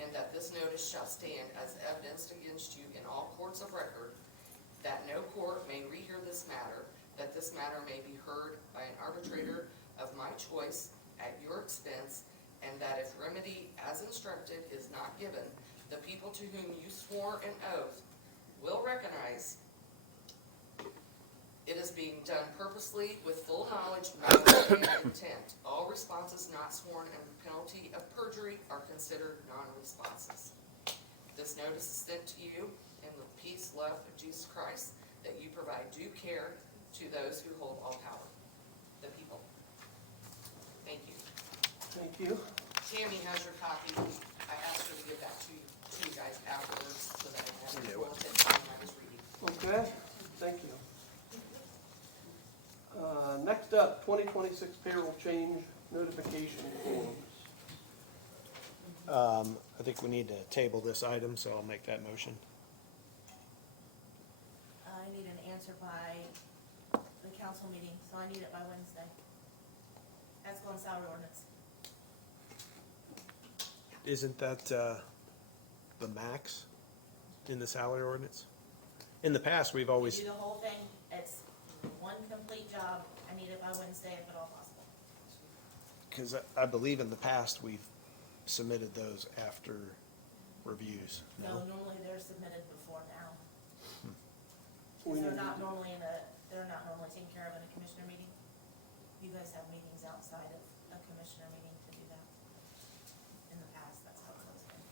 and that this notice shall stand as evidenced against you in all courts of record, that no court may rehear this matter, that this matter may be heard by an arbitrator of my choice at your expense, and that if remedy as instructed is not given, the people to whom you swore an oath will recognize it is being done purposely with full knowledge, motive, and intent. All responses not sworn under penalty of perjury are considered non-responses. This notice is sent to you in the peace, love of Jesus Christ, that you provide due care to those who hold all power, the people. Thank you. Thank you. Tammy has your copy. I asked her to give that to you guys afterwards so that I have it bulletin when I was reading. Okay, thank you. Next up, 2026 payroll change notification forms. I think we need to table this item, so I'll make that motion. I need an answer by the council meeting, so I need it by Wednesday. That's going salary ordinance. Isn't that the max in the salary ordinance? In the past, we've We always, do the whole thing, it's one complete job, I need it by Wednesday if at all possible. because I believe in the past, we've submitted those after reviews. No, No? normally they're submitted before now. We Because they're need not to- normally taken care of in a commissioner meeting. You guys have meetings outside of a commissioner meeting to do that. In the past, that's how it's always been.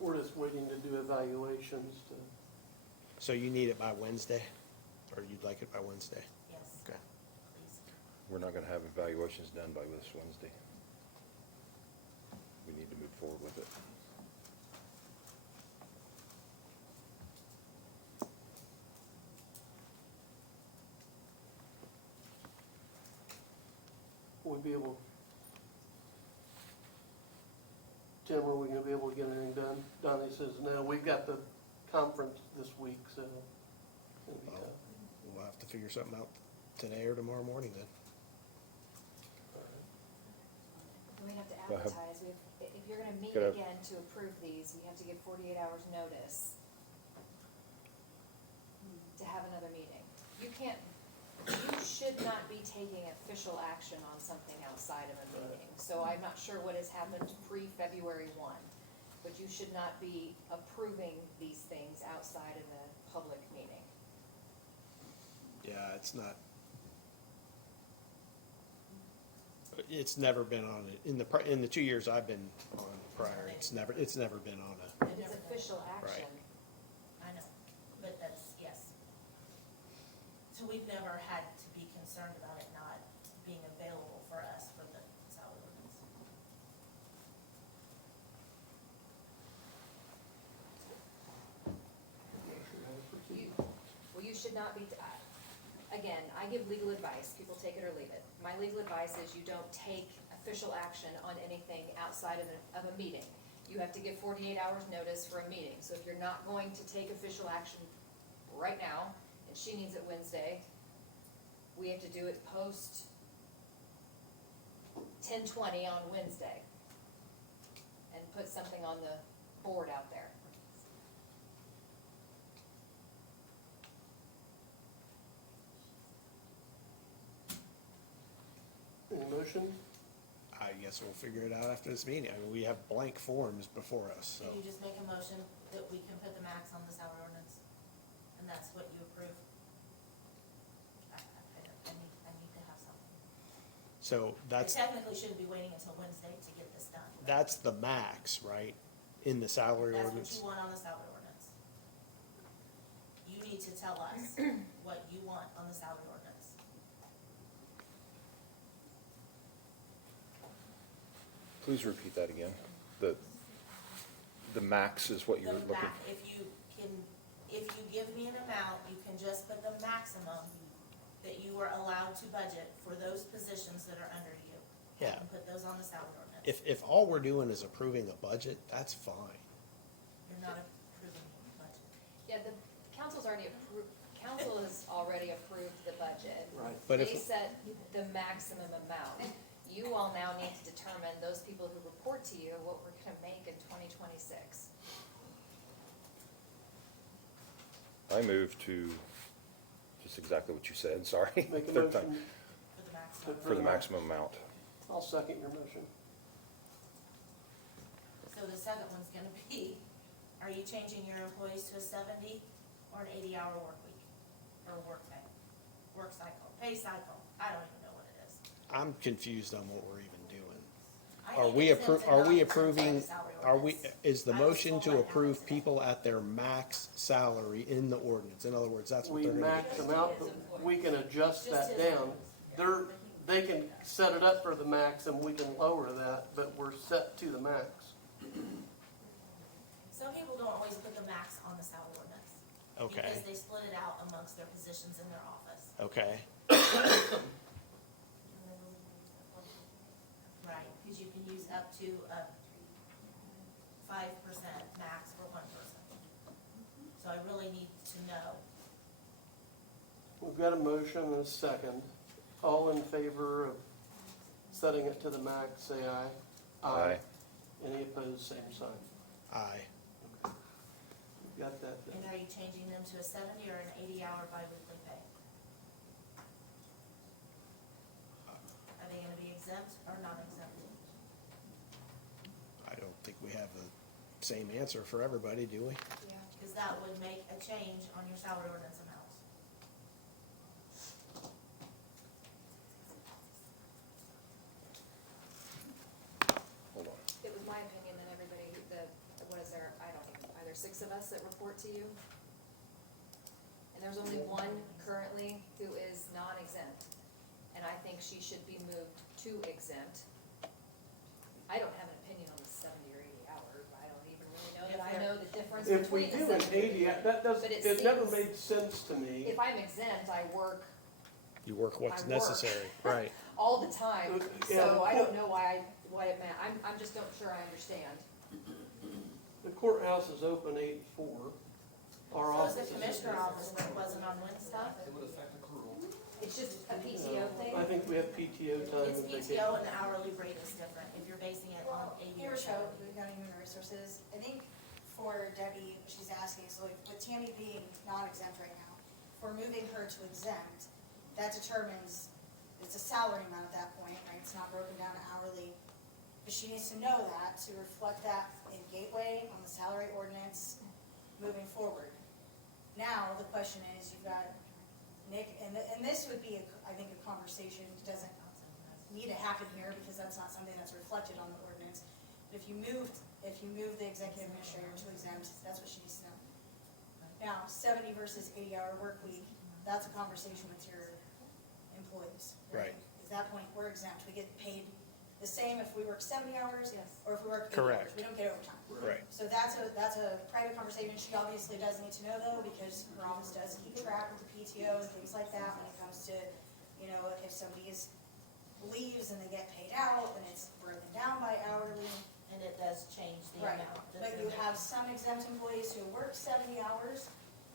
We're just waiting to do evaluations to, So you need it by Wednesday, or you'd like it by Wednesday? Yes, Okay. please. We're not gonna have evaluations done by this Wednesday. We need to move forward with it. we'll be able, Tim, are we gonna be able to get anything done? Donnie says, no, we've got the conference this week, so. it'll be Well, tough. we'll have to figure something out today or tomorrow morning then. We have to Go ahead. advertise, if you're gonna meet Go ahead. again to approve these, you have to give 48 hours notice to have another meeting. You can't, you should not be taking official action on something outside of a meeting. So I'm not sure what has happened pre-February 1, but you should not be approving these things outside of a public meeting. Yeah, it's not. It's never been on it, in the 2 years I've been on prior, it's never been on a, It is official action. I know, but that's, yes. So we've never had to be concerned about it not being available for us for the salary ordinance. Well, you should not be, again, I give legal advice, people take it or leave it. My legal advice is you don't take official action on anything outside of a meeting. You have to give 48 hours notice for a meeting. So if you're not going to take official action right now, and she needs it Wednesday, we have to do it post 10:20 on Wednesday. And put something on the board out there. Any motion? I guess we'll figure it out after this meeting. I mean, we have blank forms before us, so. Did you just make a motion that we can put the max on the salary ordinance? And that's what you approve? I need to have something. So We that's, technically shouldn't be waiting until Wednesday to get this done. that's the max, right, in the salary That's what ordinance? you want on the salary ordinance. You need to tell us what you want on the salary ordinance. Please repeat that again. The max is what you're The looking. if you give me an amount, you can just put the maximum that you are allowed to budget for those positions that are under you. Yeah. And put those on the salary ordinance. If all we're doing is approving a budget, that's fine. You're not approving the budget. Yeah, the council's already approved, council has already approved the budget. Right. But They if, set the maximum amount. You all now need to determine, those people who report to you, what we're gonna make in 2026. I move to, just exactly what you said, sorry. Make a Third time. motion For the maximum. For the maximum amount. I'll second your motion. So the second one's gonna be, are you changing your employees to a 70 or an 80-hour work week? Or work day, work cycle, pay cycle, I don't even know what it is. I'm confused on what we're even doing. I Are think we it's them to are not we exempt approving, the salary are we, ordinance. is the I was motion told to by Alex approve today. people at their max salary in the ordinance? In other words, that's what We they're gonna max them out, but we can adjust Just that his down. employees. They can set it up for the max and we can lower that, but we're set to the max. Some people don't always put the max on the salary ordinance. Okay, Because they split it out amongst their positions in their office. okay. Right, because you can use up to a 5% max for one person. So I really need to know. We've got a motion and a second. All in favor of setting it to the max, say aye. Aye. Any opposed, same sign. Aye. We've got that done. And are you changing them to a 70 or an 80-hour biweekly pay? Are they gonna be exempt or not exempt? I don't think we have the same answer for everybody, do we? Yeah. Because that would make a change on your salary ordinance amounts. Hold on. It was my opinion that everybody, what is there, I don't even, are there 6 of us that report to you? And there's only one currently who is non-exempt, and I think she should be moved to exempt. I don't have an opinion on the 70 or 80 hours, I don't even really know that I know the difference If we between do the an 70. 80, that doesn't, But it it never seems- made sense to me. If I'm exempt, I work You work what's I work. necessary, right? all the time, Yeah. so I don't know why it meant, I'm just not sure I understand. The courthouse is open 8 to 4. Our So office is the is. commissioner office where it wasn't on Wednesday? It would affect accrual. It's just a PTO thing? I think we have PTO time. It's and vacation. PTO and the hourly rate is different if you're basing it on Well, 80 or here's how 70. the County Human Resources, I think for Debbie, she's asking, so like with Tammy being non-exempt right now, if we're moving her to exempt, that determines, it's a salary amount at that point, right? It's not broken down to hourly. But she needs to know that, to reflect that in Gateway, on the salary ordinance, moving forward. Now, the question is, you've got Nick, and this would be, I think, a conversation, it doesn't need to happen here, because that's not something that's reflected on the ordinance. But if you move the executive administrator to exempt, that's what she needs to know. Now, 70 versus 80-hour work week, that's a conversation with your employees. Right. At that point, we're exempt, we get paid the same if we work 70 hours, Yes. or if we work 80 hours. Correct. We don't get overtime. Right. So that's a private conversation. She obviously does need to know though, because her office does keep track of the PTO and things like that when it comes to, you know, if somebody leaves and they get paid out, then it's broken down by hourly. And it does change the Right. amount. that But they're you have making. some exempt employees who work 70 hours,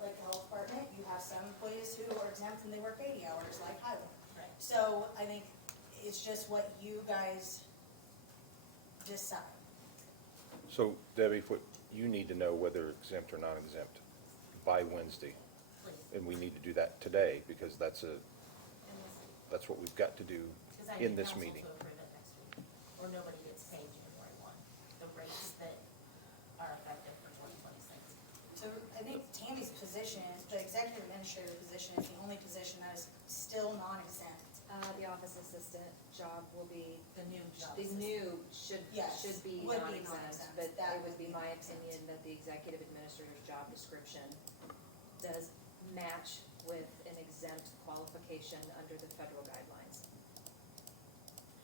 like the health department. You have some employees who are exempt and they work 80 hours, like Highland. Right. So I think it's just what you guys decide. So Debbie, what you need to know whether exempt or non-exempt by Wednesday. Please. And we need to do that today because that's what we've got to do Because I in need this council meeting. to approve it next week, or nobody gets paid January 1. The rates that are effective for 2026. So I think Tammy's position, the executive administrator position, is the only position that is still non-exempt. The office assistant job will be, The new job. the new should Yes, be would be non-exempt, non-exempt. but That it would would be be my non-exempt. opinion that the executive administrator's job description does match with an exempt qualification under the federal guidelines.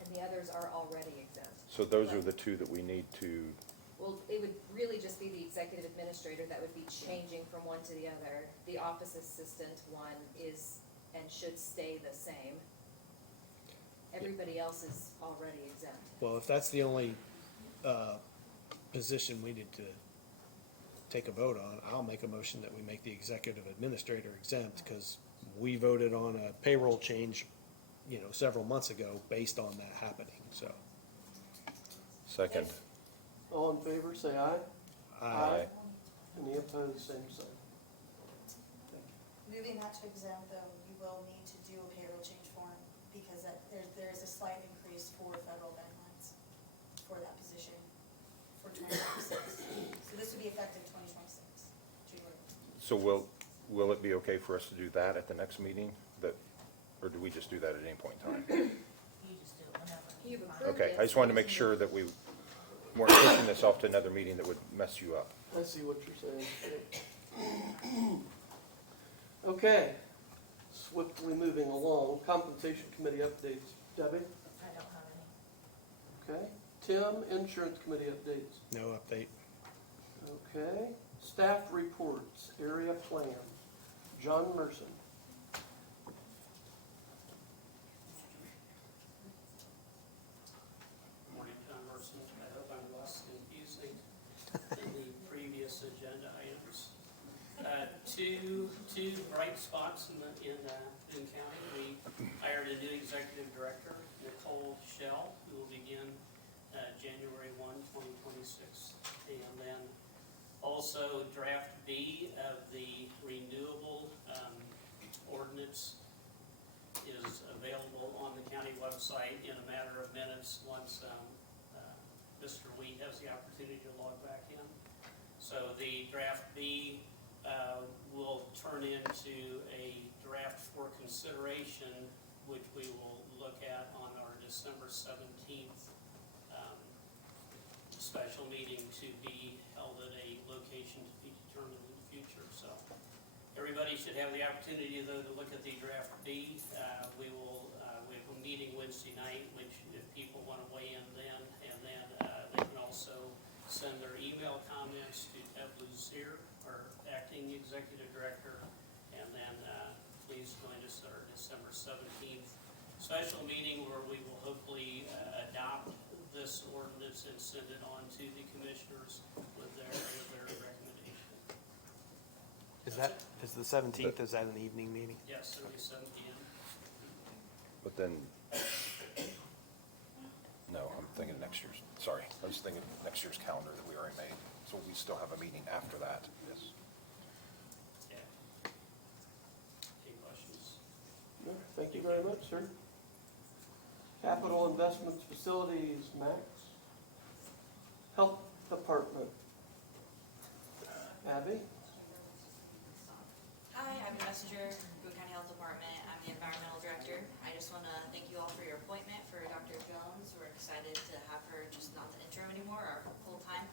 And the others are already exempt. So those are the two that we need to, Well, it would really just be the executive administrator that would be changing from one to the other. The office assistant one is and should stay the same. Everybody else is already exempt. Well, if that's the only position we need to take a vote on, I'll make a motion that we make the executive administrator exempt, because we voted on a payroll change, you know, several months ago based on that happening, so. second. All in favor, say aye. Aye. Any opposed, same sign. Moving that to exempt, though, you will need to do a payroll change form, because there is a slight increase for federal guidelines for that position for 2026. So this would be effective 2026, January. So will it be okay for us to do that at the next meeting? Or do we just do that at any point in time? You just do it whenever. You've you approved Okay, it. I just wanted to make sure that we weren't pushing this off to another meeting that would mess you up. I see what you're saying. Okay, swiftly moving along, compensation committee updates. Debbie? I don't have any. Okay. Tim, insurance committee updates. No update. Okay. Staff reports, area plan. John Merson. Morning, Tom Merson. I hope I'm less confusing than the previous agenda items. Two bright spots in Boone County. We hired a new executive director, Nicole Shell, who will begin January 1, 2026. And then also draft B of the renewable ordinance is available on the county website in a matter of minutes once Mr. Wheat has the opportunity to log back in. So the draft B will turn into a draft for consideration, which we will look at on our December 17th special meeting to be held at a location to be determined in the future. So everybody should have the opportunity, though, to look at the draft B. We have a meeting Wednesday night, which if people want to weigh in then, and then they can also send their email comments to Deb Luzier, our acting executive director, and then please join us at our December 17th special meeting where we will hopefully adopt this ordinance and send it on to the commissioners with their recommendation. Is the 17th, is that an evening meeting? Yes, it'll be 7 p.m. But then, no, I'm thinking next year's, sorry. I was thinking next year's calendar that we already made. So we still have a meeting after that. Yes. Yeah. Any questions? No, thank Thank you very much, sir. Capital Investments Facilities, Max. Health Department. Abby? Hi, I'm the messenger, Boone County Health Department. I'm the environmental director. I just want to thank you all for your appointment for Dr. Jones. We're excited to have her, just not the interim anymore, our full-time.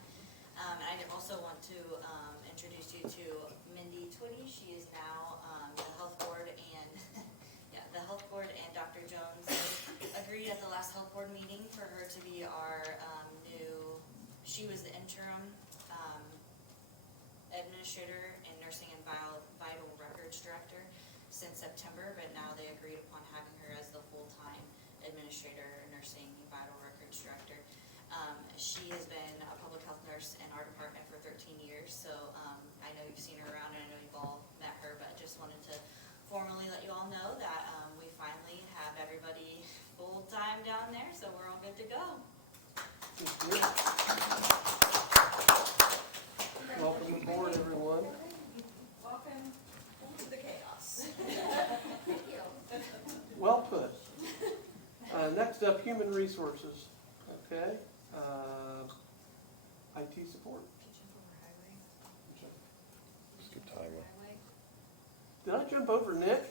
And I also want to introduce you to Mindy Twitty. She is now the health board and the health board and Dr. Jones agreed at the last health board meeting for her to be our she was the interim administrator and nursing and vital records director since September, but now they agreed upon having her as the full-time administrator, nursing and vital records director. She has been a public health nurse in our department for 13 years, so I know you've seen her around and I know you've all met her, but just wanted to formally let you all know that we finally have everybody full-time down there, so we're all good to go. Welcome aboard, everyone. Welcome to the chaos. Well put. Next up, Human Resources. Okay. IT support. Skip timing. Did I jump over Nick?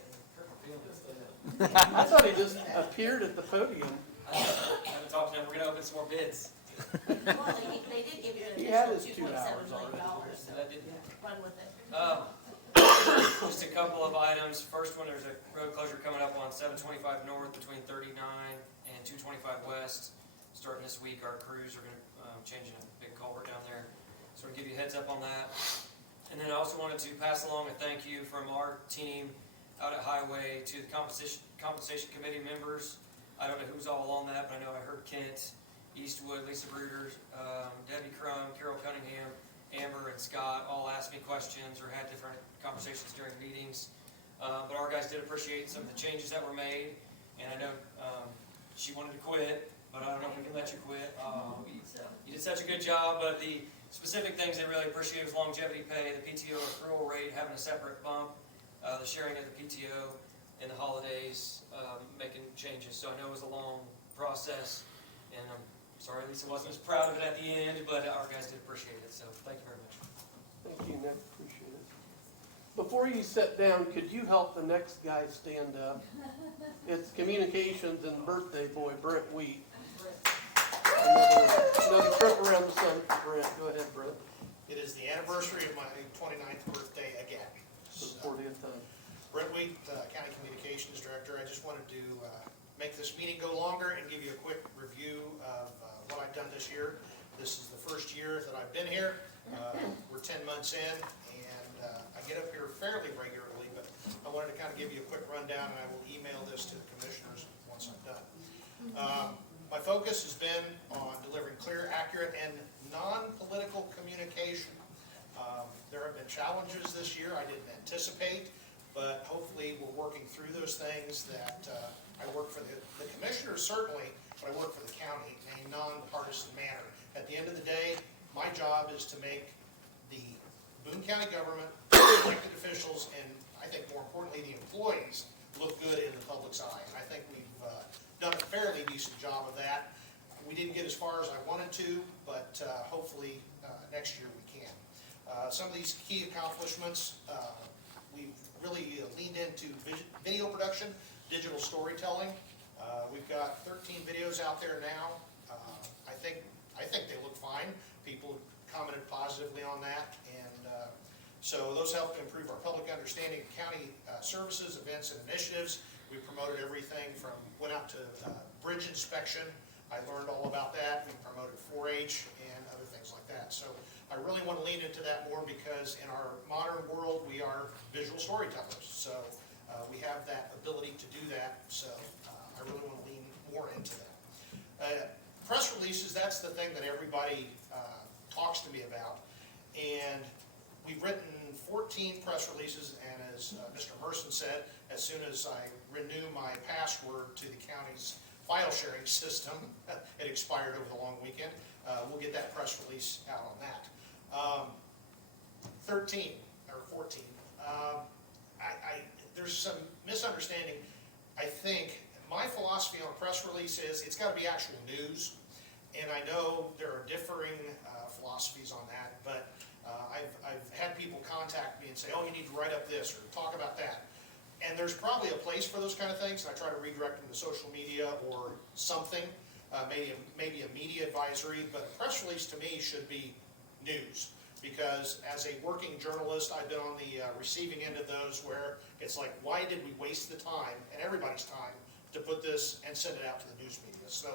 I thought he just appeared at the podium. I haven't talked to them, we're gonna open some more bids. Well, they did give you He an had additional his 2 hours $2.7 million, already. so And I did, run with it. just a couple of items. First one, there's a road closure coming up on 725 north between 39 and 225 west. Starting this week, our crews are gonna, changing a big culvert down there. So I'll give you a heads up on that. And then I also wanted to pass along a thank you from our team out at Highway to the compensation committee members. I don't know who's all on that, but I know I heard Kent, Eastwood, Lisa Bruder, Debbie Crum, Carol Cunningham, Amber, and Scott all asked me questions or had different conversations during meetings. But our guys did appreciate some of the changes that were made, and I know she wanted to quit, but I don't know if we can let you quit. You did such a good job, but the specific things they really appreciate was longevity pay, the PTO accrual rate, having a separate bump, the sharing of the PTO in the holidays, making changes. So I know it was a long process, and I'm sorry Lisa wasn't as proud of it at the end, but our guys did appreciate it, so thank you very much. Thank you, Nick. Appreciate it. Before you sit down, could you help the next guy stand up? It's communications and birthday boy, Brent Wheat. Another trip around the sun for Brent. Go ahead, Brent. It is the anniversary of my 29th birthday again. For the 40th time. Brent Wheat, County Communications Director. I just wanted to make this meeting go longer and give you a quick review of what I've done this year. This is the first year that I've been here. We're 10 months in, and I get up here fairly regularly, but I wanted to kind of give you a quick rundown, and I will email this to the commissioners once I'm done. My focus has been on delivering clear, accurate, and non-political communication. There have been challenges this year I didn't anticipate, but hopefully we're working through those things that I work for the commissioners certainly, but I work for the county in a nonpartisan manner. At the end of the day, my job is to make the Boone County government, elected officials, and I think more importantly the employees look good in the public's eye. And I think we've done a fairly decent job of that. We didn't get as far as I wanted to, but hopefully next year we can. Some of these key accomplishments, we've really leaned into video production, digital storytelling. We've got 13 videos out there now. I think they look fine. People commented positively on that, and so those help to improve our public understanding of county services, events, and initiatives. We promoted everything from, went out to bridge inspection. I learned all about that. We promoted 4-H and other things like that. So I really want to lean into that more because in our modern world, we are visual storytellers. So we have that ability to do that. So I really want to lean more into that. Press releases, that's the thing that everybody talks to me about. And we've written 14 press releases, and as Mr. Merson said, as soon as I renew my password to the county's file sharing system, it expired over the long weekend, we'll get that press release out on that. 13 or 14. There's some misunderstanding. I think, my philosophy on a press release is it's gotta be actual news. And I know there are differing philosophies on that, but I've had people contact me and say, oh, you need to write up this or talk about that. And there's probably a place for those kind of things, and I try to redirect them to social media or something, maybe a media advisory, but a press release to me should be news. Because as a working journalist, I've been on the receiving end of those where it's like, why did we waste the time, and everybody's time, to put this and send it out to the news media? So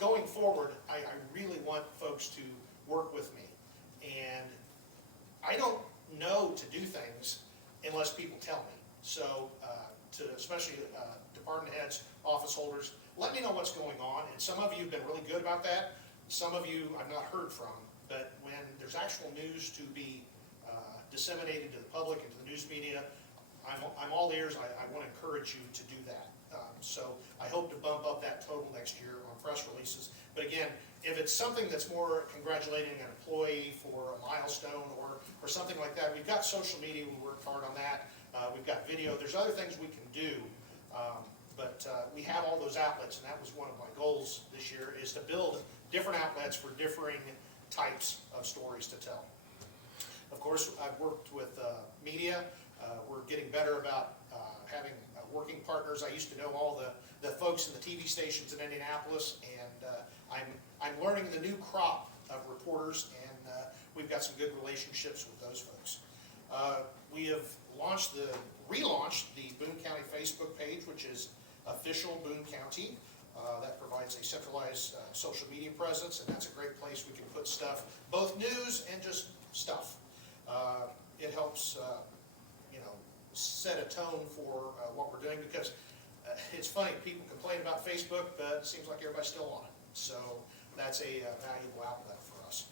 going forward, I really want folks to work with me. And I don't know to do things unless people tell me. So especially department heads, office holders, let me know what's going on. And some of you have been really good about that. Some of you I've not heard from. But when there's actual news to be disseminated to the public and to the news media, I'm all ears. I want to encourage you to do that. So I hope to bump up that total next year on press releases. But again, if it's something that's more congratulating an employee for a milestone or something like that, we've got social media. We worked hard on that. We've got video. There's other things we can do. But we have all those outlets, and that was one of my goals this year, is to build different outlets for differing types of stories to tell. Of course, I've worked with media. We're getting better about having working partners. I used to know all the folks in the TV stations in Indianapolis, and I'm learning the new crop of reporters, and we've got some good relationships with those folks. We have relaunched the Boone County Facebook page, which is official Boone County. That provides a centralized social media presence, and that's a great place we can put stuff, both news and just stuff. It helps, set a tone for what we're doing, because it's funny, people complain about Facebook, but it seems like everybody's still on it. So that's a valuable outlet for us.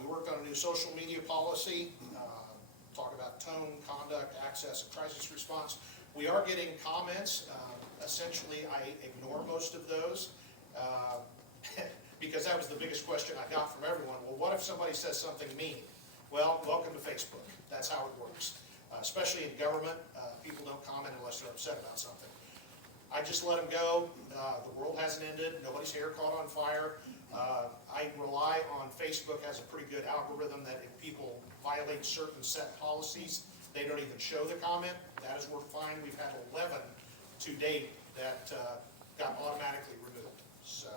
We worked on a new social media policy, talk about tone, conduct, access, and crisis response. We are getting comments. Essentially, I ignore most of those because that was the biggest question I got from everyone. Well, what if somebody says something mean? Well, welcome to Facebook. That's how it works. Especially in government, people don't comment unless they're upset about something. I just let them go. The world hasn't ended. Nobody's hair caught on fire. I rely on Facebook has a pretty good algorithm that if people violate certain set policies, they don't even show the comment. That has worked fine. We've had 11 to date that got automatically removed. So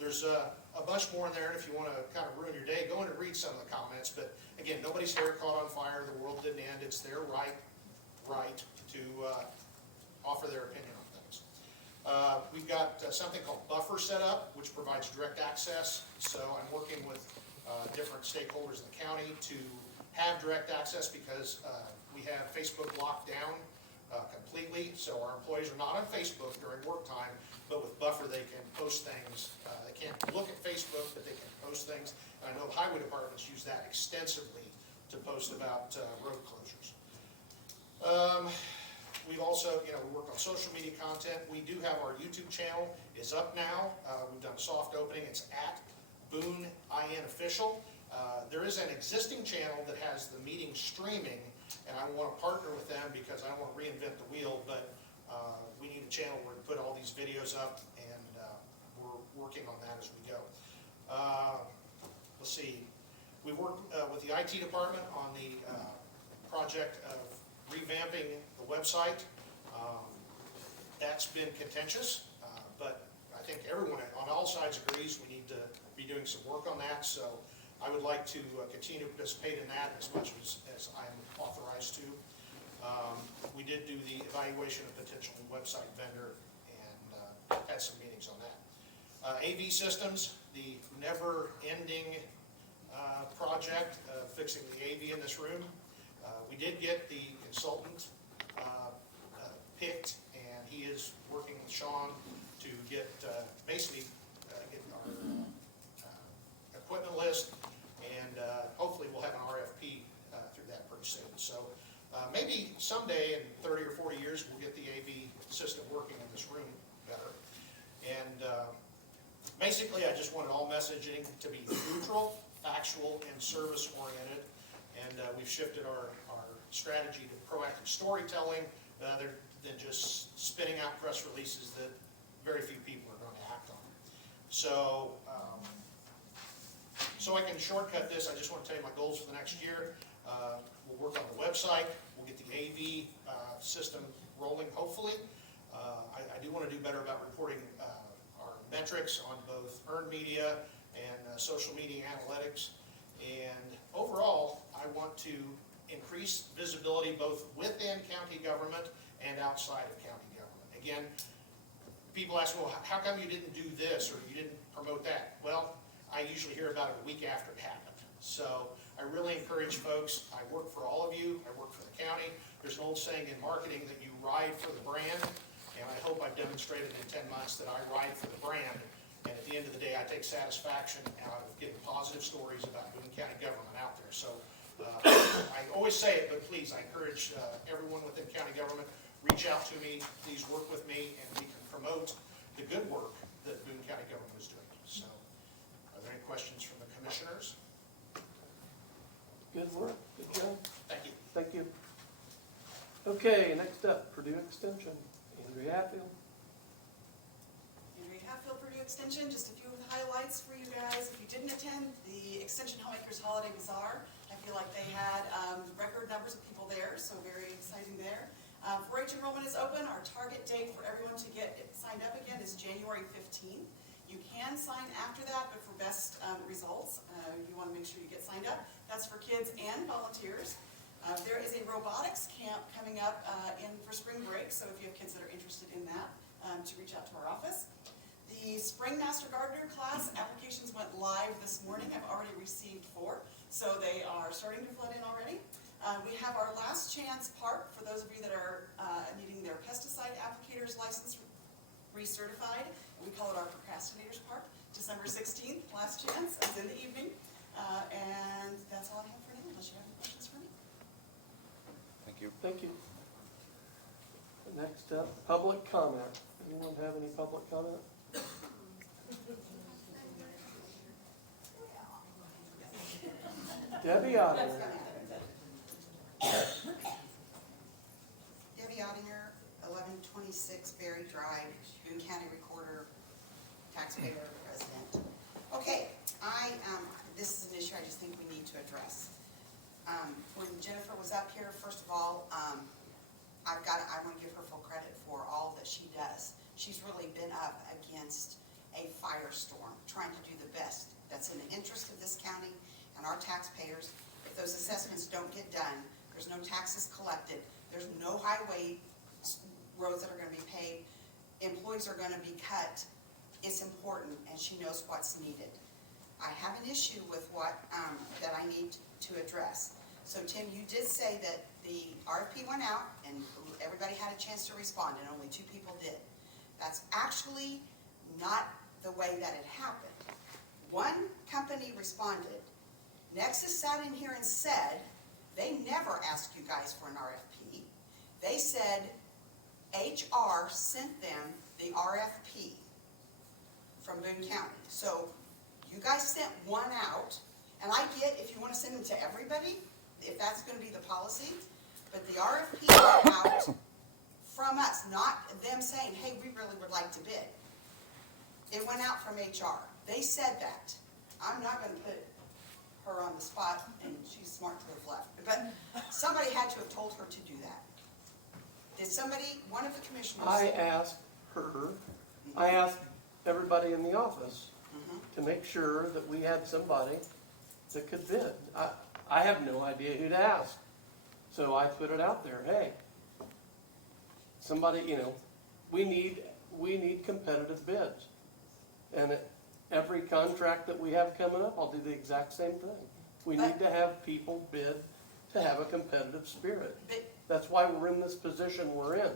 there's a bunch more in there, and if you want to kind of ruin your day, go in and read some of the comments. But again, nobody's hair caught on fire. The world didn't end. It's their right to offer their opinion on things. We've got something called Buffer set up, which provides direct access. So I'm working with different stakeholders in the county to have direct access, because we have Facebook locked down completely. So our employees are not on Facebook during work time, but with Buffer they can post things. They can't look at Facebook, but they can post things. And I know highway departments use that extensively to post about road closures. We've also, we work on social media content. We do have our YouTube channel. It's up now. We've done a soft opening. It's at Boone IN Official. There is an existing channel that has the meeting streaming, and I want to partner with them because I don't want to reinvent the wheel, but we need a channel where we put all these videos up, and we're working on that as we go. Let's see. We've worked with the IT department on the project of revamping the website. That's been contentious, but I think everyone on all sides agrees we need to be doing some work on that. So I would like to continue to participate in that as much as I'm authorized to. We did do the evaluation of potential website vendor and had some meetings on that. AV systems, the never-ending project of fixing the AV in this room. We did get the consultant picked, and he is working with Sean to get basically get our equipment list, and hopefully we'll have an RFP through that pretty soon. So maybe someday in 30 or 40 years we'll get the AV system working in this room better. And basically I just wanted all messaging to be neutral, factual, and service oriented. And we've shifted our strategy to proactive storytelling. than just spinning out press releases that very few people are going to act on. So, so I can shortcut this, I just want to tell you my goals for the next year. We'll work on the website, we'll get the AV system rolling, hopefully. I do want to do better about reporting our metrics on both earned media and social media analytics. And overall, I want to increase visibility both within county government and outside of county government. Again, people ask, well, how come you didn't do this or you didn't promote that? Well, I usually hear about it a week after it happened. So I really encourage folks, I work for all of you, I work for the county. There's an old saying in marketing that you ride for the brand, and I hope I've demonstrated in 10 months that I ride for the brand. And at the end of the day, I take satisfaction out of getting positive stories about Boone County government out there. So I always say it, but please, I encourage everyone within county government, reach out to me, please work with me, and we can promote the good work that Boone County government is doing. So are there any questions from the commissioners? Good work, good job. Thank you. Thank you. Okay, next up, Purdue Extension, Andrea Hatfield. Andrea Hatfield, Purdue Extension, just a few highlights for you guys. If you didn't attend the Extension Homemakers Holiday Bazaar, I feel like they had record numbers of people there, so very exciting there. 4-H enrollment is open. Our target date for everyone to get signed up again is January 15th. You can sign after that, but for best results, you want to make sure you get signed up. That's for kids and volunteers. There is a robotics camp coming up for spring break, so if you have kids that are interested in that, to reach out to our office. The Spring Master Gardener class applications went live this morning. I've already received 4, so they are starting to flood in already. We have our last chance park for those of you that are needing their pesticide applicators license recertified. We call it our Procrastinators Park, December 16th, last chance, it's in the evening. And that's all I have for now, unless you have any questions for me. Thank you. Thank you. Next up, public comment. Anyone have any public comment? Debbie Otter. Debbie Ottinger, 1126 Berry Drive, Boone County Recorder, taxpayer resident. Okay, this is an issue I just think we need to address. When Jennifer was up here, first of all, I want to give her full credit for all that she does. She's really been up against a firestorm, trying to do the best that's in the interest of this county and our taxpayers. If those assessments don't get done, there's no taxes collected, there's no highway roads that are going to be paved, employees are going to be cut. It's important, and she knows what's needed. I have an issue with what that I need to address. So Tim, you did say that the RFP went out and everybody had a chance to respond, and only 2 people did. That's actually not the way that it happened. One company responded. Nexus sat in here and said they never asked you guys for an RFP. They said HR sent them the RFP from Boone County. So you guys sent one out, and I get if you want to send them to everybody, if that's going to be the policy, but the RFP went out from us, not them saying, hey, we really would like to bid. It went out from HR. They said that. I'm not going to put her on the spot, and she's smart to have left. But somebody had to have told her to do that. Did somebody, one of the commissioners? I asked her, I asked everybody in the office to make sure that we had somebody that could bid. I have no idea who to ask. So I put it out there, hey, somebody, we need competitive bids. And every contract that we have coming up, I'll do the exact same thing. We need to have people bid to have a competitive spirit. That's why we're in this position we're in.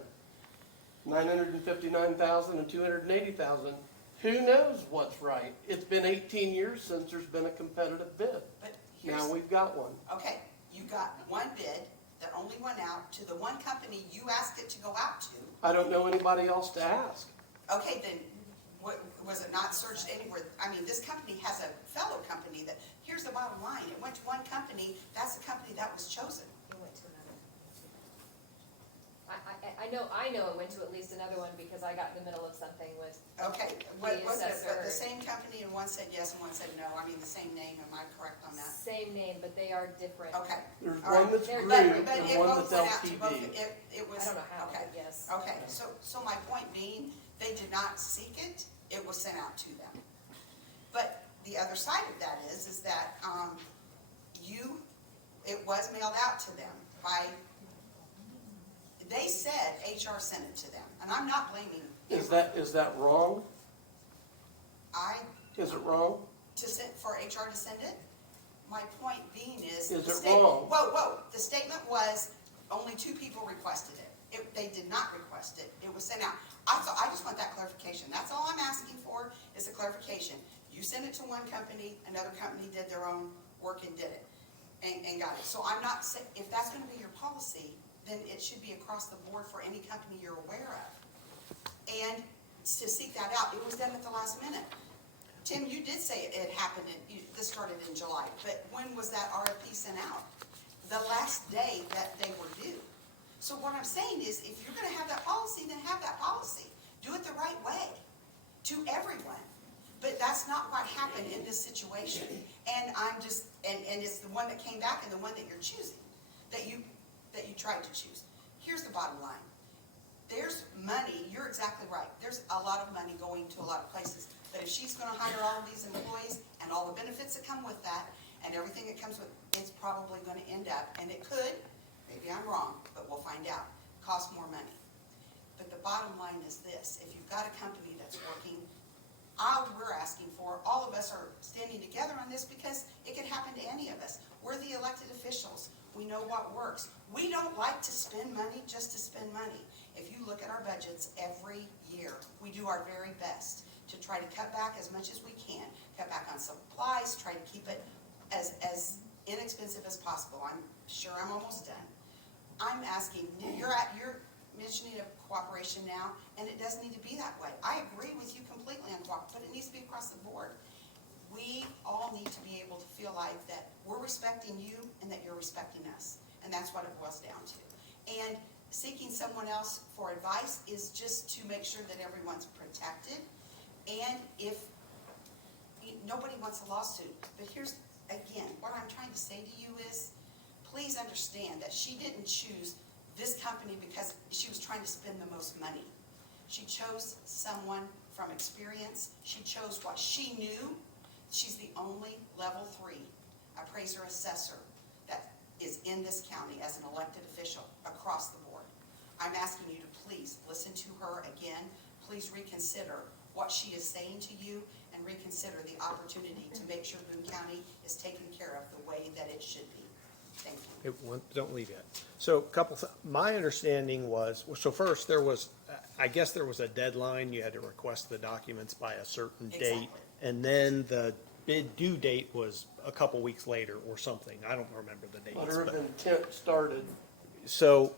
959,000 and 280,000. Who knows what's right? It's been 18 years since there's been a competitive bid. Now we've got one. Okay, you got one bid that only went out to the one company you asked it to go out to. I don't know anybody else to ask. Okay, then was it not searched anywhere? I mean, this company has a fellow company that, here's the bottom line, it went to one company, that's the company that was chosen. It went to another. I know it went to at least another one because I got in the middle of something with Okay, what the was it, but assessor. the same company and one said yes and one said no, I mean, the same name, am I correct on that? Same name, but they are different. Okay. There's All right. one that's They're group different, But and it one both that's went out to both, LTD. it was. I don't know how, Okay. but yes. Okay, so my point being, they did not seek it, it was sent out to them. But the other side of that is that, it was mailed out to them by, they said HR sent it to them, and I'm not blaming. Is that wrong? Is it wrong? For HR to send it? My point being is. Is the it wrong? Whoa, the statement was, only 2 people requested it. They did not request it, it was sent out. I just want that clarification, that's all I'm asking for, is a clarification. You sent it to one company, another company did their own work and did it, and got it. So I'm not saying, if that's gonna be your policy, then it should be across the board for any company you're aware of. And to seek that out, it was done at the last minute. Tim, you did say it happened, this started in July, but when was that RFP sent out? The last day that they were due. So what I'm saying is, if you're gonna have that policy, then have that policy. Do it the right way, to everyone. But that's not what happened in this situation. And I'm just, and it's the one that came back and the one that you're choosing, that you tried to choose. Here's the bottom line. There's money, you're exactly right, there's a lot of money going to a lot of places. But if she's gonna hire all of these employees and all the benefits that come with that, and everything that comes with, it's probably gonna end up, and it could, maybe I'm wrong, but we'll find out, cost more money. But the bottom line is this, if you've got a company that's working, all we're asking for, all of us are standing together on this because it could happen to any of us. We're the elected officials, we know what works. We don't like to spend money just to spend money. If you look at our budgets every year, we do our very best to try to cut back as much as we can, cut back on supplies, try to keep it as inexpensive as possible. I'm sure I'm almost done. I'm asking, you're mentioning a cooperation now, and it does need to be that way. I agree with you completely on cooperation, but it needs to be across the board. We all need to be able to feel like that we're respecting you and that you're respecting us, and that's what it boils down to. And seeking someone else for advice is just to make sure that everyone's protected. And if nobody wants a lawsuit, but here's, again, what I'm trying to say to you is, please understand that she didn't choose this company because she was trying to spend the most money. She chose someone from experience. She chose what she knew. She's the only level 3 appraiser assessor that is in this county as an elected official across the board. I'm asking you to please listen to her again. Please reconsider what she is saying to you and reconsider the opportunity to make sure Boone County is taken care of the way that it should be. Thank you. Don't leave yet. So my understanding was, so first there was, I guess there was a deadline, you had to request the documents by a certain date. Exactly. And then the bid due date was a couple weeks later or something. I don't remember the dates. Letter of but- intent started. So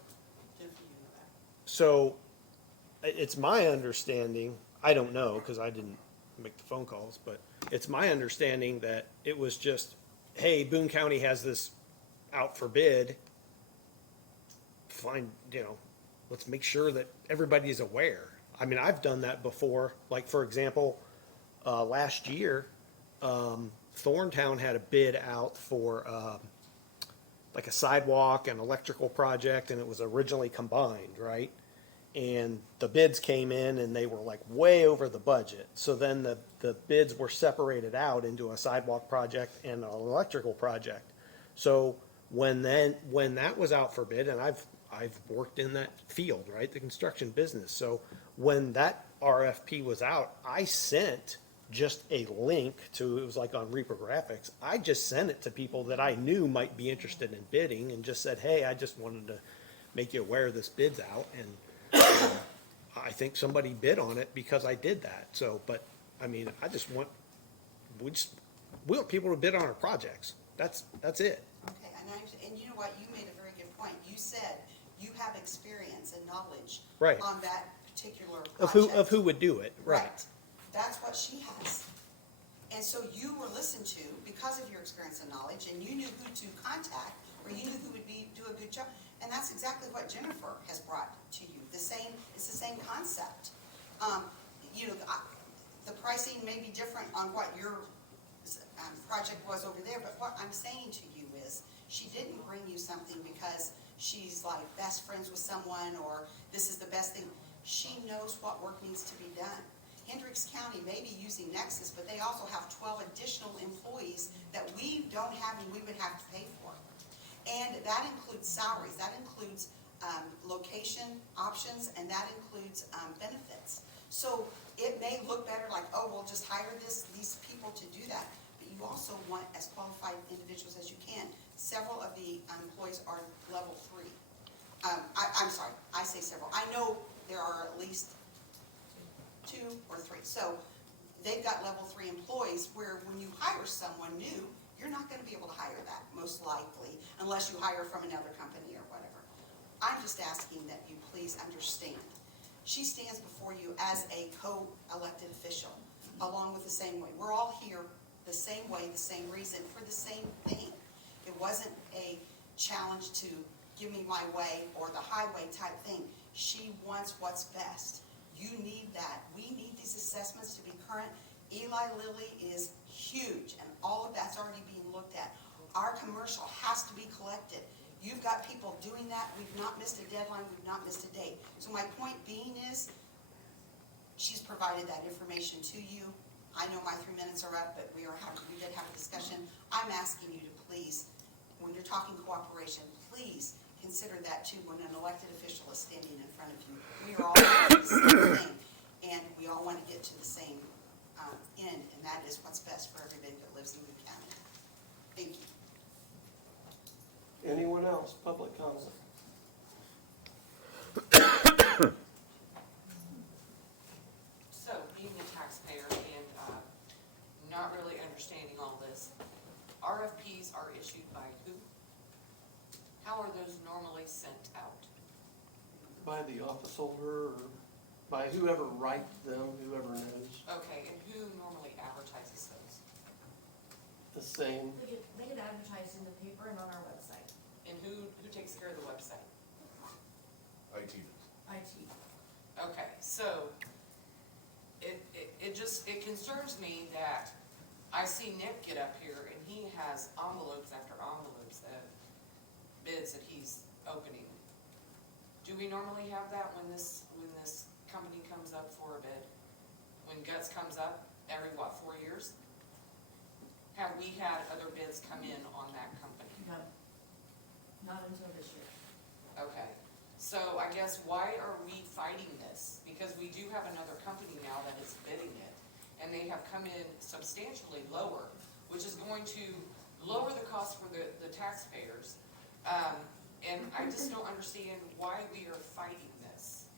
it's my understanding, I don't know, because I didn't make the phone calls, but it's my understanding that it was just, hey, Boone County has this out for bid. Fine, let's make sure that everybody's aware. I mean, I've done that before. Like, for example, last year, Thorntown had a bid out for like a sidewalk and electrical project, and it was originally combined, right? And the bids came in and they were like way over the budget. So then the bids were separated out into a sidewalk project and an electrical project. So when that was out for bid, and I've worked in that field, right, the construction business. So when that RFP was out, I sent just a link to, it was like on Reaper Graphics. I just sent it to people that I knew might be interested in bidding and just said, hey, I just wanted to make you aware this bid's out. And I think somebody bid on it because I did that. So, but I mean, we want people to bid on our projects. That's it. Okay, and you know what, you made a very good point. You said you have experience and knowledge Right. on that particular project. Of who would do it, right? That's what she has. And so you were listened to because of your experience and knowledge, and you knew who to contact or you knew who would do a good job. And that's exactly what Jennifer has brought to you. It's the same concept. You know, the pricing may be different on what your project was over there, but what I'm saying to you is, she didn't bring you something because she's like best friends with someone, or this is the best thing. She knows what work needs to be done. Hendricks County may be using Nexus, but they also have 12 additional employees that we don't have and we would have to pay for. And that includes salaries, that includes location options, and that includes benefits. So it may look better like, oh, we'll just hire these people to do that. But you also want as qualified individuals as you can. Several of the employees are level 3. I'm sorry, I say several. I know there are at least 2 or 3. So they've got level 3 employees where when you hire someone new, you're not going to be able to hire that, most likely, unless you hire from another company or whatever. I'm just asking that you please understand. She stands before you as a co-elected official, along with the same way. We're all here the same way, the same reason, for the same thing. It wasn't a challenge to give me my way or the highway type thing. She wants what's best. You need that. We need these assessments to be current. Eli Lilly is huge, and all of that's already being looked at. Our commercial has to be collected. You've got people doing that. We've not missed a deadline. We've not missed a date. So my point being is, she's provided that information to you. I know my 3 minutes are up, but we did have a discussion. I'm asking you to please, when you're talking cooperation, please consider that too when an elected official is standing in front of you. We are all doing the same thing, and we all want to get to the same end, and that is what's best for everybody that lives in Boone County. Thank you. Anyone else? Public comment? So, being a taxpayer and not really understanding all this, RFPs are issued by who? How are those normally sent out? By the office holder, or by whoever writes them, whoever knows. Okay, and who normally advertises those? The same. They get advertised in the paper and on our website. And who takes care of the website? IT. Okay, so it concerns me that I see Nick get up here and he has envelopes after envelopes of bids that he's opening. Do we normally have that when this company comes up for a bid? When Guts comes up every, 4 years? Have we had other bids come in on that company? No, not until this year. Okay, so I guess why are we fighting this? Because we do have another company now that is bidding it, and they have come in substantially lower, which is going to lower the cost for the taxpayers. And I just don't understand why we are fighting this.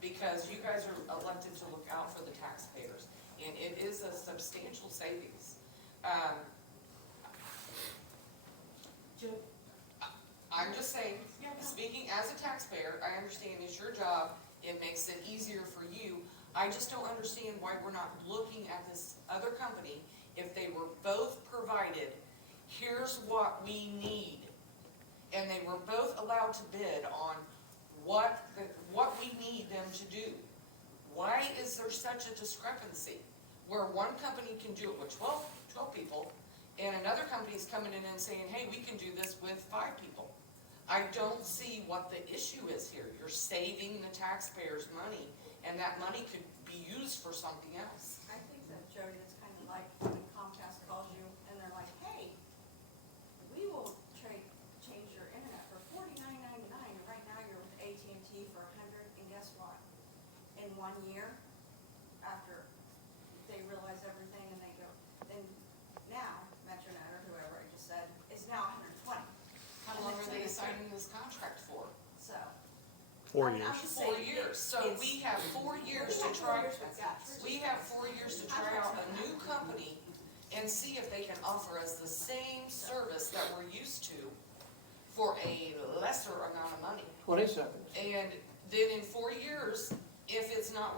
Because you guys are elected to look out for the taxpayers, and it is a substantial savings. I'm just saying, speaking as a taxpayer, I understand it's your job, it makes it easier for you. I just don't understand why we're not looking at this other company. If they were both provided, here's what we need, and they were both allowed to bid on what we need them to do. Why is there such a discrepancy where one company can do it with 12 people, and another company's coming in and saying, hey, we can do this with 5 people? I don't see what the issue is here. You're saving the taxpayers money, and that money could be used for something else. I think that, Jody, that's kind of like when Comcast calls you and they're like, hey, we will change your internet for $49.99, and right now you're with AT&T for $100, and guess what? In 1 year, after they realize everything and they go, then now, Metronet or whoever I just said, is now $120. How long are they signing this contract for? So. 4 I'm years. just 4 saying, years. So we have 4 years to try. We have 4 years to try out a new company and see if they can offer us the same service that we're used to for a lesser amount of money. 20 seconds. And then in 4 years, if it's not